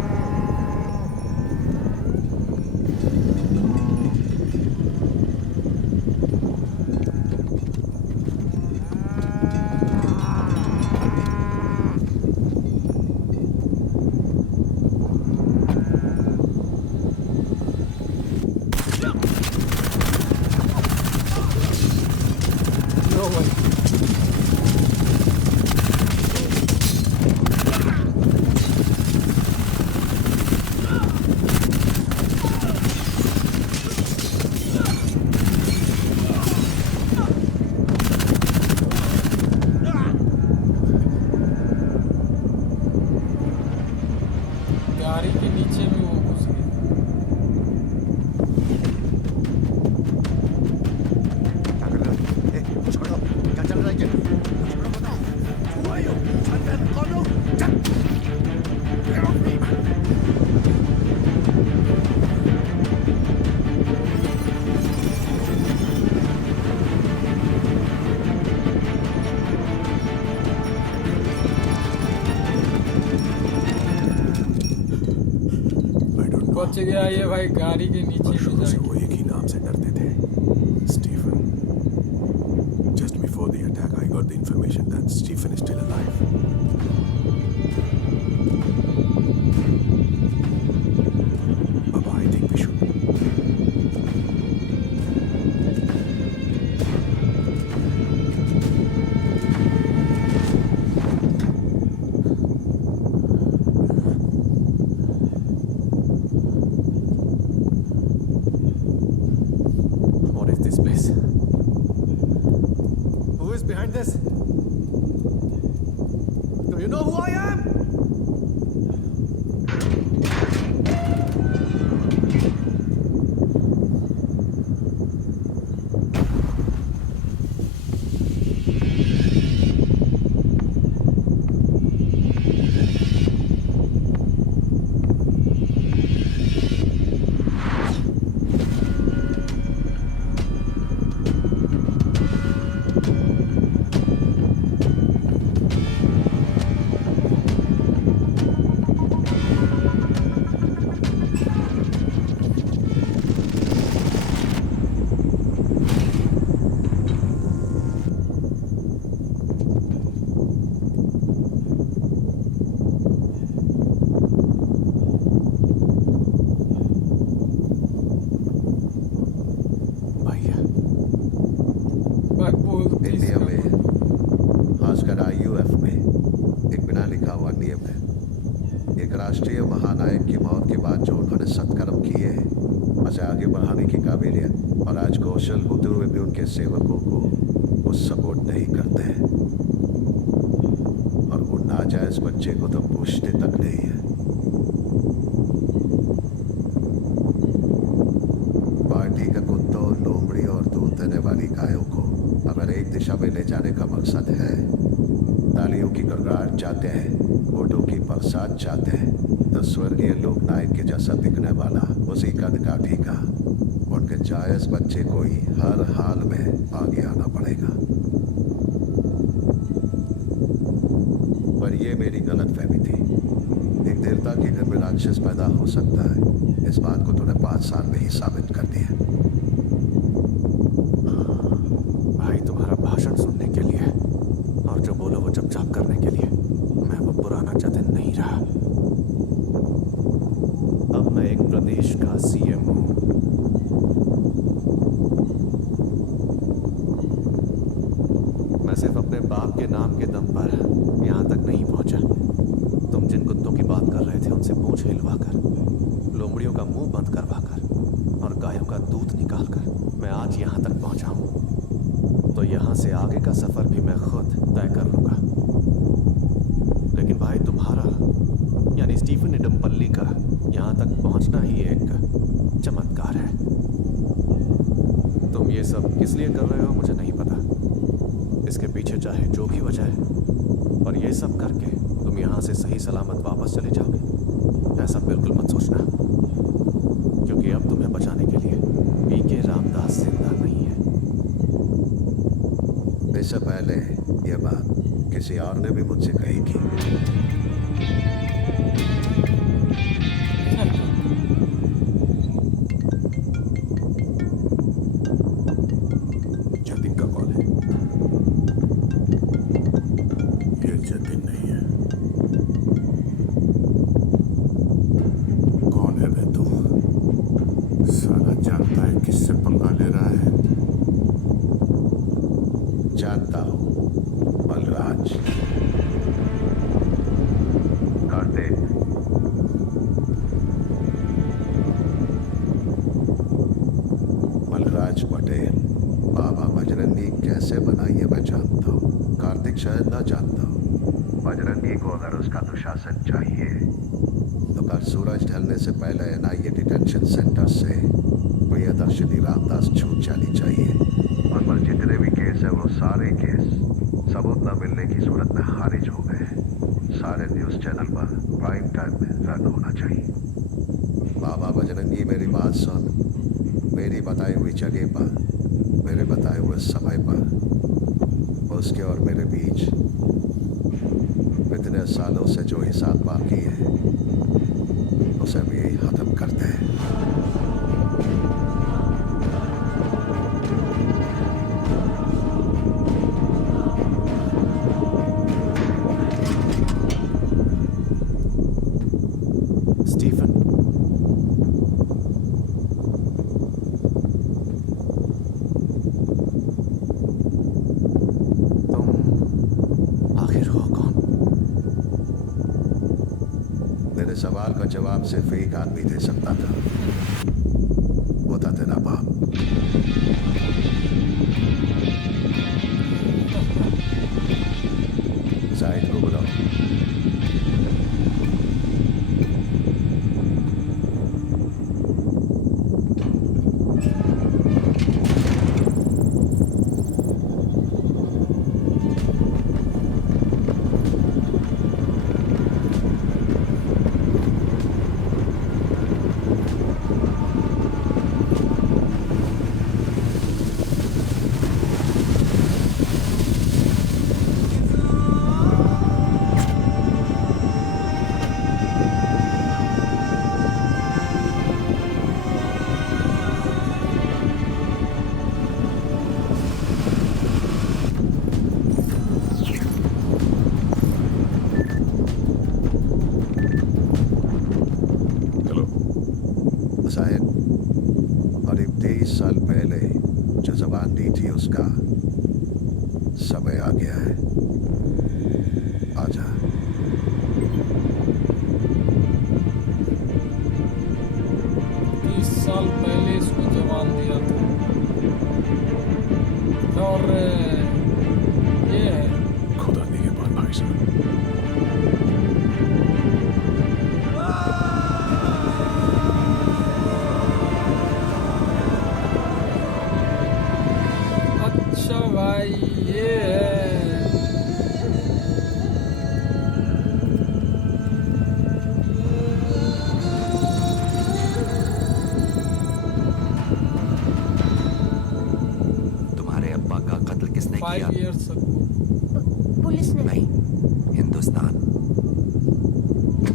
गाड़ी के नीचे में वो घुस गए। छोड़ो, क्या चल रहा है? बच गया ये भाई, गाड़ी के नीचे शुरू से वो एक ही नाम से डरते थे, Stephen. Just before the attack, I got the information that Stephen is still alive. Baba, I think we should. What is this place? Who is behind this? Do you know who I am? India में, खासकर IUF में, एक बिना लिखा हुआ नियम है। एक राष्ट्रीय महानायक की मौत के बाद जो उन्होंने सत्कर्म किए हैं, उसे आगे बढ़ाने की काबिलियत और आज कौशल होते हुए भी उनके सेवकों को वो सपोर्ट नहीं करते हैं। और वो नाजायज बच्चे को तो पूछते तक नहीं है। पार्टी का कुत्तों, लोमड़ी और दूध देने वाली गायों को अगर एक दिशा में ले जाने का मकसद है, तालियों की गड़गड़ाहट चाहते हैं, वोटों की बरसात चाहते हैं, तो स्वर्गीय लोकनायक के जैसा दिखने वाला उसी कदकाठी का उनके जायज बच्चे को ही हर हाल में आगे आना पड़ेगा। पर ये मेरी गलतफहमी थी। एक देवता के घर में राक्षस पैदा हो सकता है, इस बात को तूने 5 साल में ही साबित कर दिया। भाई तुम्हारा भाषण सुनने के लिए और जो बोलो वो चुपचाप करने के लिए मैं वो पुराना जतिन नहीं रहा। अब मैं एक प्रदेश का CM हूं। मैं सिर्फ अपने बाप के नाम के दम पर यहां तक नहीं पहुंचा। तुम जिन कुत्तों की बात कर रहे थे उनसे पूंछ हिलवाकर, लोमड़ियों का मुंह बंद करवाकर और गायों का दूध निकालकर मैं आज यहां तक पहुंचा हूं। तो यहां से आगे का सफर भी मैं खुद तय कर लूंगा। लेकिन भाई तुम्हारा यानी स्टीफन निडम्पल्ली का यहां तक पहुंचना ही एक चमत्कार है। तुम ये सब किस लिए कर रहे हो मुझे नहीं पता। इसके पीछे चाहे जो भी वजह है, और ये सब करके तुम यहाँ से सही सलामत वापस चले जाओगे, ऐसा बिल्कुल मत सोचना, क्योंकि अब तुम्हें बचाने के लिए पीके रामदास जिंदा नहीं है। इससे पहले ये बात किसी और ने भी मुझसे कही थी। जतिन का कॉल है। ये जतिन नहीं है। कौन है बे तू? साला जानता है किससे पंगा ले रहा है। जानता हूं, बलराज। कार्तिक, बलराज पटेल बाबा बजरंगी कैसे बना ये मैं जानता हूं। कार्तिक शायद ना जानता हूं। बजरंगी को अगर उसका दुशासन चाहिए तो कल सूरज ढलने से पहले एनआईए डिटेंशन सेंटर से प्रियदर्शनी रामदास छूट जानी चाहिए। उन पर जितने भी केस है वो सारे केस सबूत न मिलने की सूरत में खारिज हो गए। सारे न्यूज चैनल पर प्राइम टाइम में रन होना चाहिए। बाबा बजरंगी मेरी बात सुन। मेरी बताई हुई जगह पर, मेरे बताए हुए समय पर, उसके और मेरे बीच इतने सालों से जो हिसाब बाकी है उसे भी यही खत्म करते हैं। स्टीफन, तुम आखिर हो कौन? मेरे सवाल का जवाब सिर्फ एक आदमी दे सकता था। वो था तेरा बाप। जाहिद को बुलाओ। करीब 23 साल पहले जो जबान दी थी उसका समय आ गया है। आजा। 30 साल पहले इसको जवान दिया था और ये है खुदा निगहबान भाई साहब। अच्छा भाई ये है। तुम्हारे अब्बा का कत्ल किसने किया? 5 years पुलिस ने नहीं, हिंदुस्तान।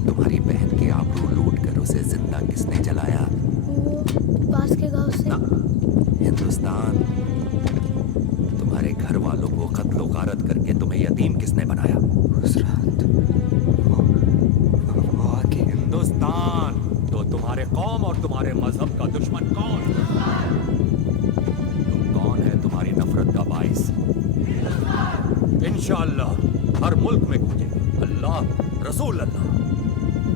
तुम्हारी बहन की आबरू लूट कर उसे जिंदा किसने जलाया? वो पास के गांव से। हिंदुस्तान। तुम्हारे घर वालों को कत्लो गारत करके तुम्हें यतीम किसने बनाया? उस रात वो आके। हिंदुस्तान। तो तुम्हारे कौम और तुम्हारे मजहब का दुश्मन कौन? तुम कौन है तुम्हारी नफरत का बाइस? इंशाअल्लाह हर मुल्क में गूंजे अल्लाह रसूल अल्लाह।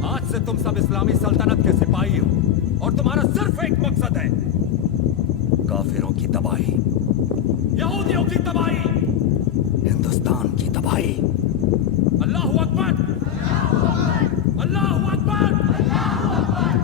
आज से तुम सब इस्लामी सल्तनत के सिपाही हो और तुम्हारा सिर्फ एक मकसद है, काफिरों की तबाही, यहूदियों की तबाही, हिंदुस्तान की तबाही। अल्लाहू अकबर, अल्लाहू अकबर, अल्लाहू अकबर।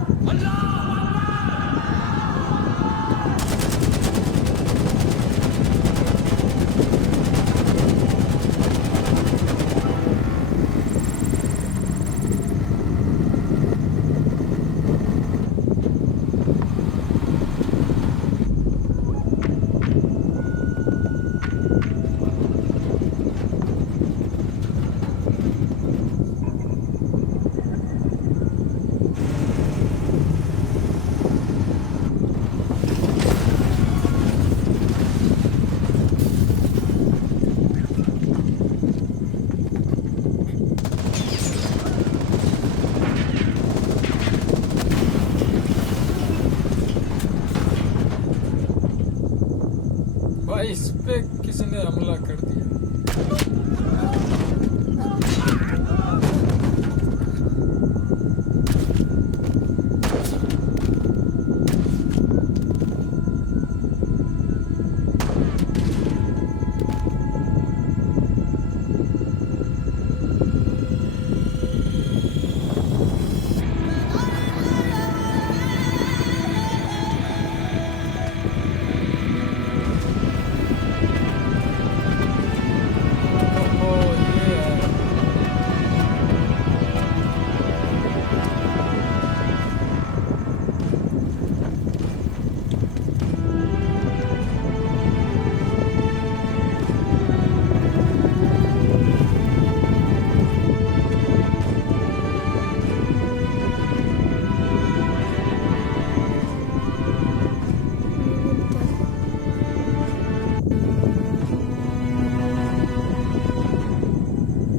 पे किसी ने हमला कर दिया।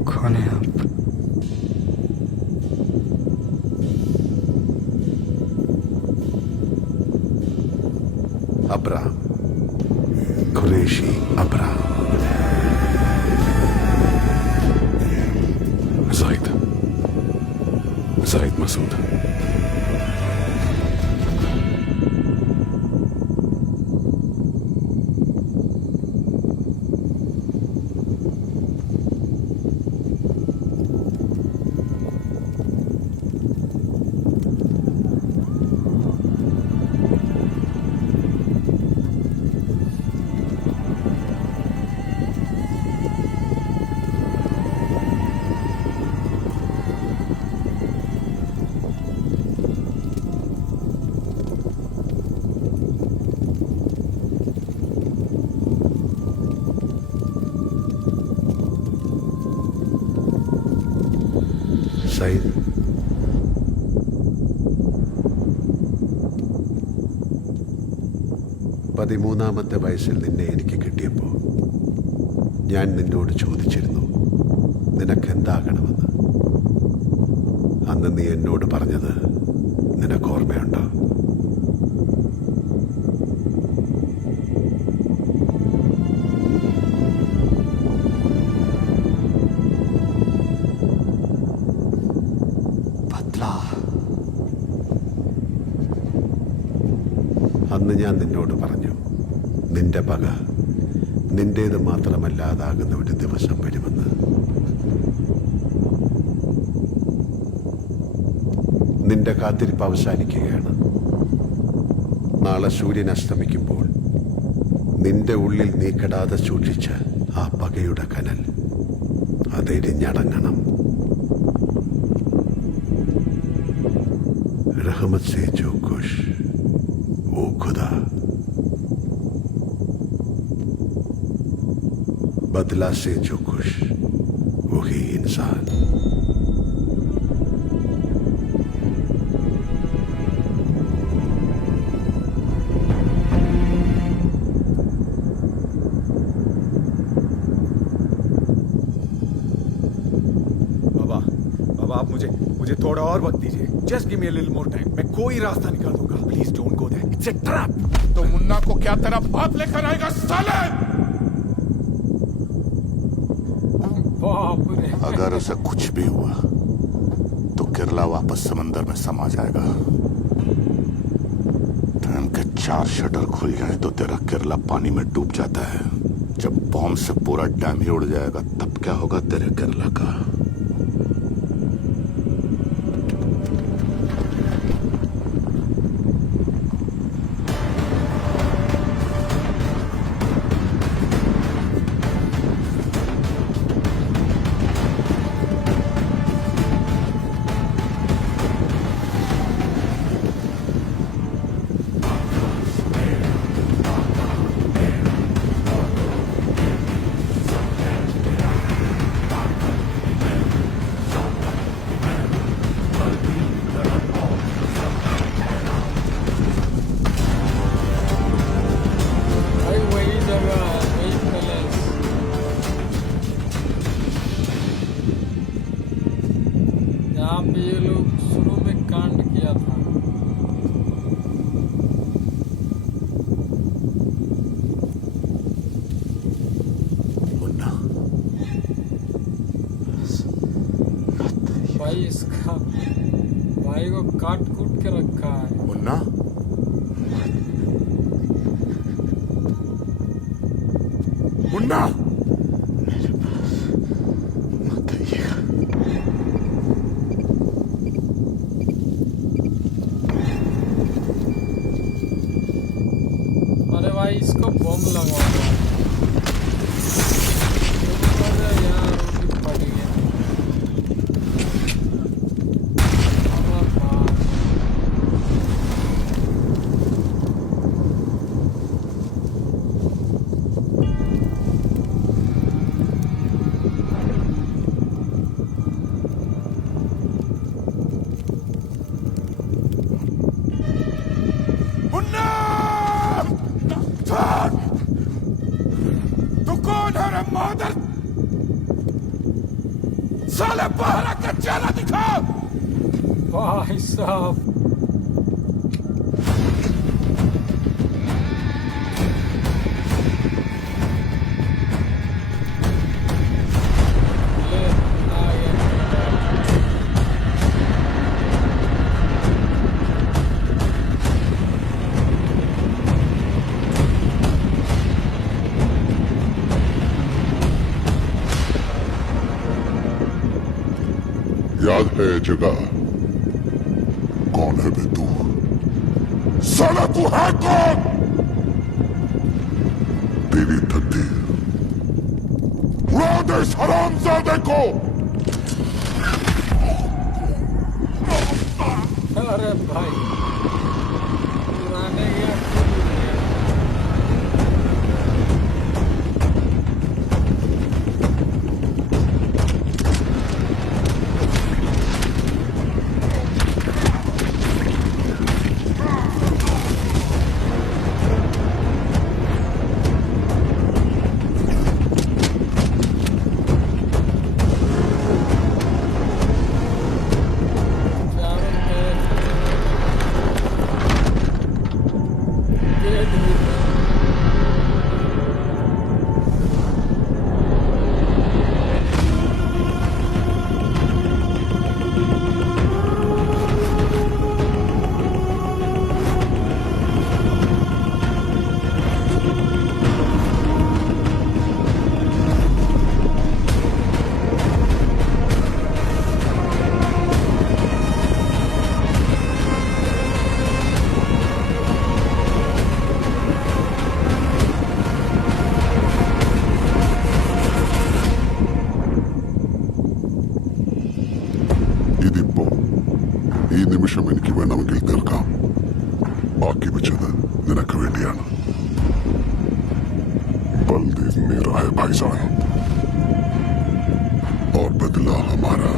कौन है आप? Abraham, Qureshi Abraham. जाहिद मसूद। സയ്യിദ്, പതിമൂന്നാമത്തെ വയസ്സിൽ നിന്നെ എനിക്ക് കിട്ടിയപ്പോൾ ഞാൻ നിന്നോട് ചോദിച്ചിരുന്നു നിനക്കെന്താകണമെന്ന്. അന്ന് നീ എന്നോട് പറഞ്ഞത് നിനക്ക് ഓർമ്മയുണ്ടോ? അന്ന് ഞാൻ നിന്നോട് പറഞ്ഞു, നിന്റെ പക നിന്റേത് മാത്രമല്ലാതാകുന്ന ഒരു ദിവസം വരുമെന്ന്. നിന്റെ കാത്തിരിപ്പ് അവസാനിക്കുകയാണ്. നാളെ സൂര്യൻ അസ്തമിക്കുമ്പോൾ നിന്റെ ഉള്ളിൽ നീ കെടാതെ സൂക്ഷിച്ച ആ പകയുടെ കനൽ അതെരിഞ്ഞടങ്ങണം. रहमत से जो खुश वो खुदा, बदला से जो खुश वही इंसान। बाबा, बाबा आप मुझे थोड़ा और वक्त दीजिए। Just give me a little more time. मैं कोई रास्ता निकाल दूंगा। Please don't go there, it's a trap. तो मुन्ना को क्या तेरा बाप लेकर आएगा साले? अगर उसे कुछ भी हुआ तो किरला वापस समंदर में समा जाएगा। डैम के 4 शटर खुल जाए तो तेरा किरला पानी में डूब जाता है। जब बॉम्ब से पूरा डैम ही उड़ जाएगा तब क्या होगा तेरे किरला का? भाई इसका भाई को काट कूट के रखा है। मुन्ना मुन्ना अरे भाई इसको बम लगा यार, फट गया। तू कौन है रे मादर साले पहरा का चेहरा दिखा। भाई साहब याद है ये जगह? कौन है बे तू? साला तू है कौन? तेरी तकदीर उड़ा दे इस हरामजादे को। अरे भाई पुराने गया ഈ നിമിഷം എനിക്ക് വേണമെങ്കിൽ തീർക്കാം. ബാക്കി വെച്ചത് നിനക്ക് വേണ്ടിയാണ്. बलदेव मेरा है भाईजान और बदला हमारा.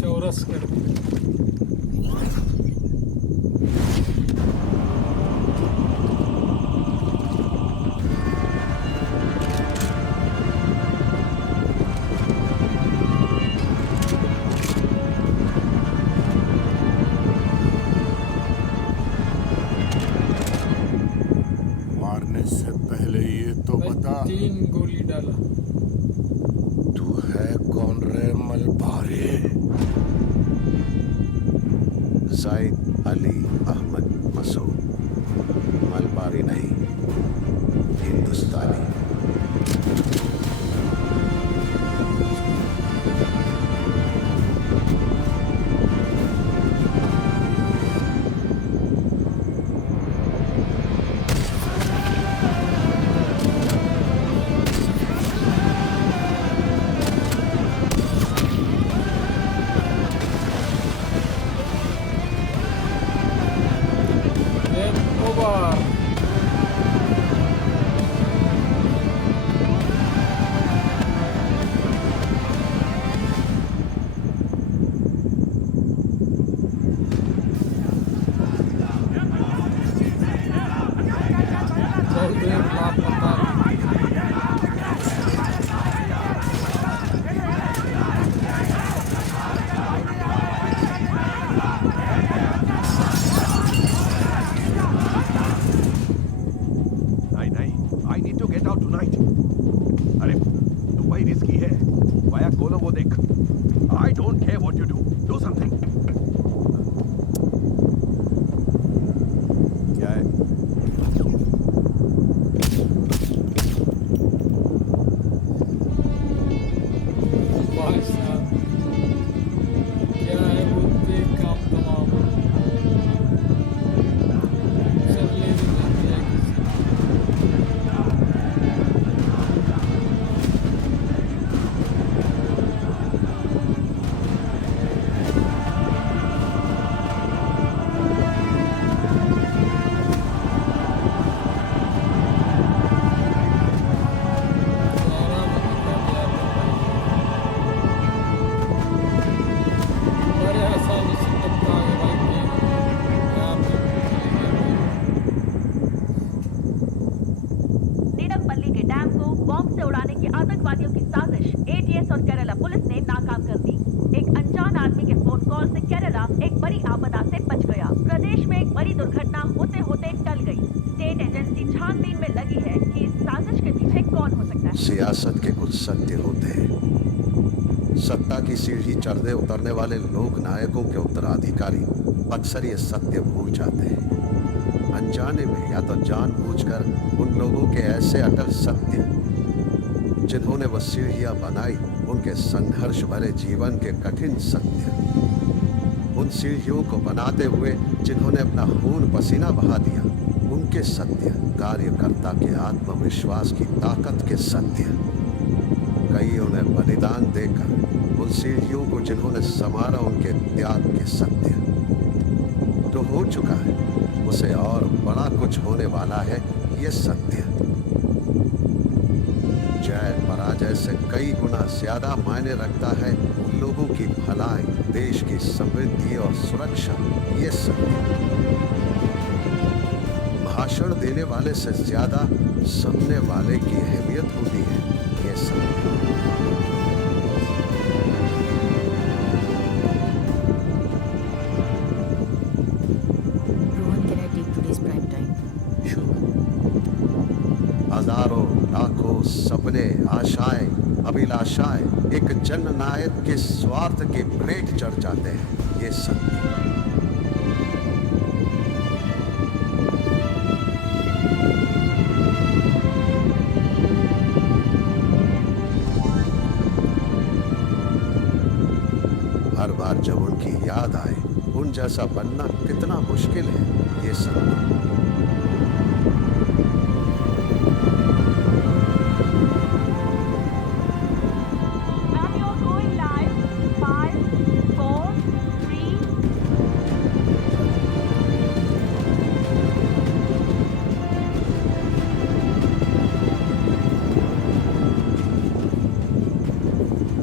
चौरस कर दिया। मारने से पहले ये तो बता, 3 गोली डाला। तू है कौन रे मलबारी? जाहिद अली अहमद मसूद, मलबारी नहीं, हिंदुस्तानी। बड़ी आपदा से बच गया। प्रदेश में एक बड़ी दुर्घटना होते होते टल गई। स्टेट एजेंसी छानबीन में लगी है कि इस साजिश के पीछे कौन हो सकता है। सियासत के कुछ सत्य होते हैं। सत्ता की सीढ़ी चढ़ने उतरने वाले लोक नायकों के उत्तराधिकारी अक्सर ये सत्य भूल जाते हैं। अनजाने में या तो जानबूझकर उन लोगों के ऐसे अटल सत्य जिन्होंने वह सीढ़ियां बनाई, उनके संघर्ष भरे जीवन के कठिन सत्य, उन सीढ़ियों को बनाते हुए जिन्होंने अपना खून पसीना बहा दिया, उनके सत्य, कार्यकर्ता के आत्मविश्वास की ताकत के सत्य, कईयों ने बलिदान देकर उन सीढ़ियों को जिन्होंने संवारा, उनके त्याग के सत्य। जो हो चुका है उसे और बड़ा कुछ होने वाला है, ये सत्य जय पराजय से कई गुना ज्यादा मायने रखता है। लोगों की भलाई, देश की समृद्धि और सुरक्षा, ये सत्य। भाषण देने वाले से ज्यादा सुनने वाले की अहमियत होती है, ये सत्य। Rohan, can I take today's prime time? हजारों लाखों सपने, आशाएं, अभिलाषाएं एक जननायक के स्वार्थ के प्लेट चढ़ जाते हैं, ये सत्य। हर बार जब उनकी याद आए, उन जैसा बनना कितना मुश्किल है, ये सत्य।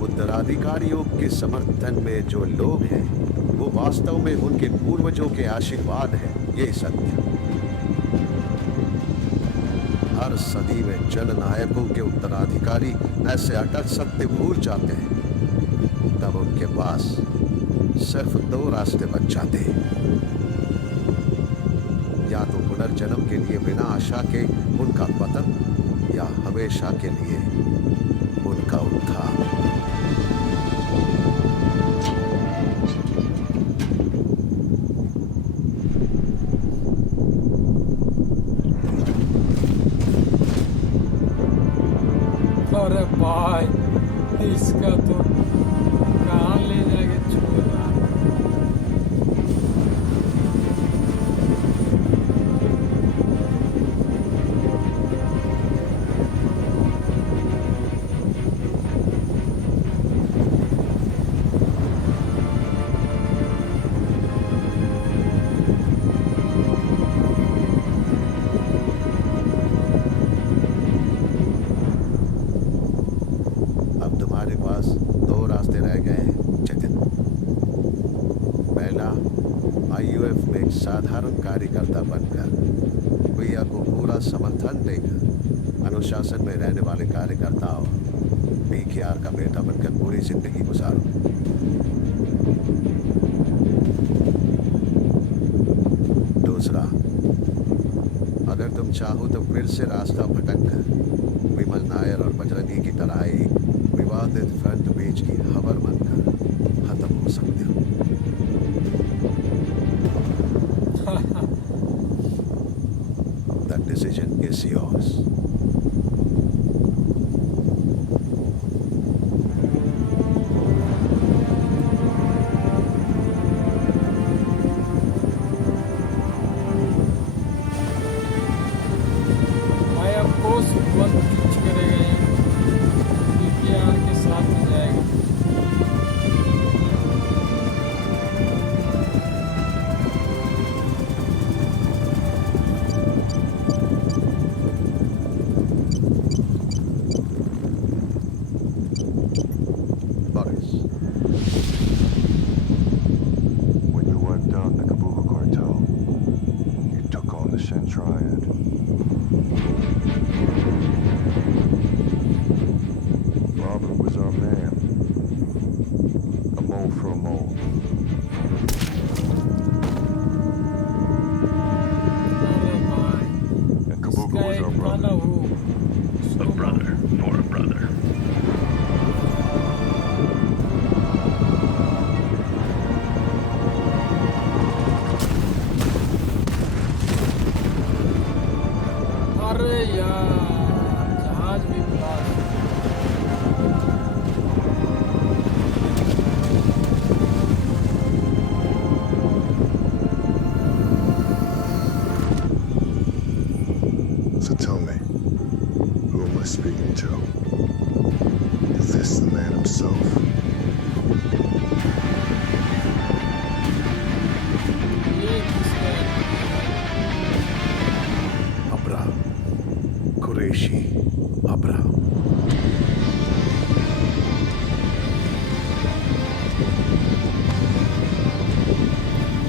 उत्तराधिकारियों के समर्थन में जो लोग हैं, वो वास्तव में उनके पूर्वजों के आशीर्वाद है, ये सत्य। हर सदी में जननायकों के उत्तराधिकारी ऐसे अटल सत्य भूल जाते हैं, तब उनके पास सिर्फ दो रास्ते बच जाते हैं। या तो पुनर्जन्म के लिए बिना आशा के उनका पतन, या हमेशा के लिए उनका उत्थान। अरे भाई, इसका तो कहाँ ले जाके छोड़ा। तुम्हारे पास दो रास्ते रह गए हैं जतिन। पहला, आईयूएफ में एक साधारण कार्यकर्ता बनकर भैया को पूरा समर्थन देकर अनुशासन में रहने वाले कार्यकर्ता और पीकेआर का बेटा बनकर पूरी जिंदगी गुजारो। दूसरा, अगर तुम चाहो तो फिर से रास्ता भटककर विमल नायर और बजरंगी की तरह एक विवादित फ्रंट पेज की खबर बनकर खत्म हो सकते हो। That decision is yours. यार, जहाज भी blast. So tell me, who am I speaking to? Is this the man himself? Abraham. Qureshi. Abraham.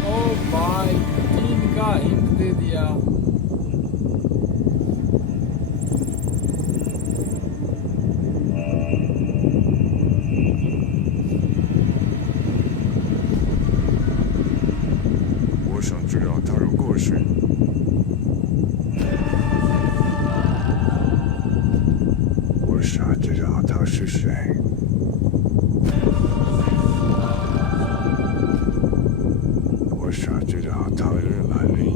ओ भाई, 3 का हिंट दे दिया।我想知道他的过去。我想知道他是谁。我想知道他的来历。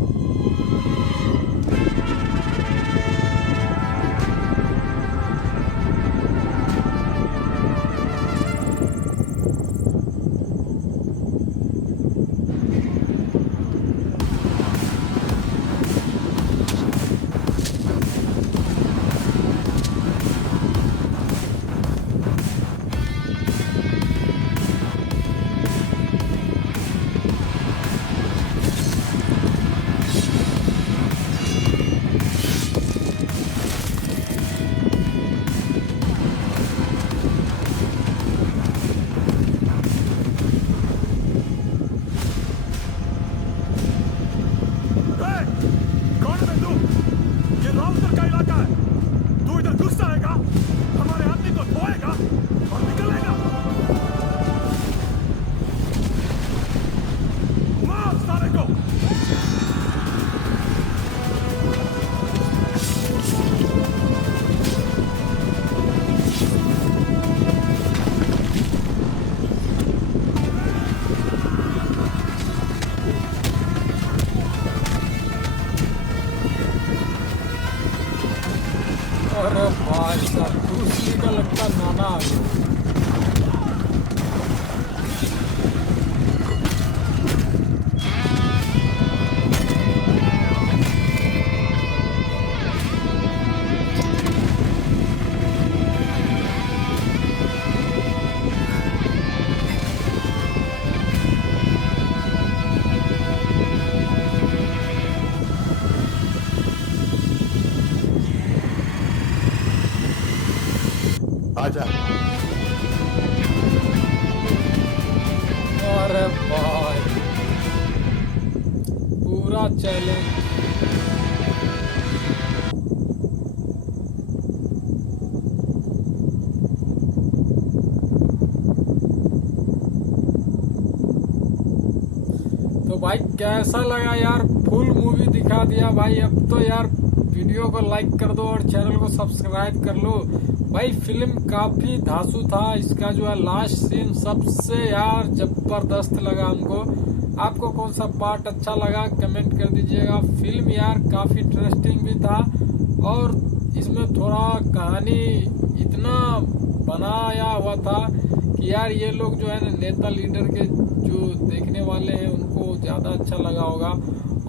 अरे भाई साहब, दूसरी का लगता नाना आ गया। आजा। अरे भाई, पूरा चैलेंज। तो भाई कैसा लगा यार, फुल मूवी दिखा दिया भाई। अब तो यार वीडियो को लाइक कर दो और चैनल को सब्सक्राइब कर लो भाई। फिल्म काफी धांसू था। इसका जो है लास्ट सीन सबसे यार जबरदस्त लगा हमको। आपको कौन सा पार्ट अच्छा लगा कमेंट कर दीजिएगा। फिल्म यार काफी इंटरेस्टिंग भी था और इसमें थोड़ा कहानी इतना बनाया हुआ था कि यार ये लोग जो है ना नेता लीडर के जो देखने वाले हैं उनको ज्यादा अच्छा लगा होगा।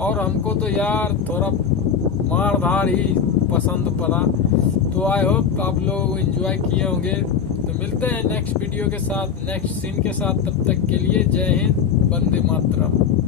और हमको तो यार थोड़ा मारधार ही पसंद पड़ा। तो आई होप आप लोग एंजॉय किए होंगे। तो मिलते हैं नेक्स्ट वीडियो के साथ, नेक्स्ट सीन के साथ। तब तक के लिए जय हिंद, वंदे मातरम।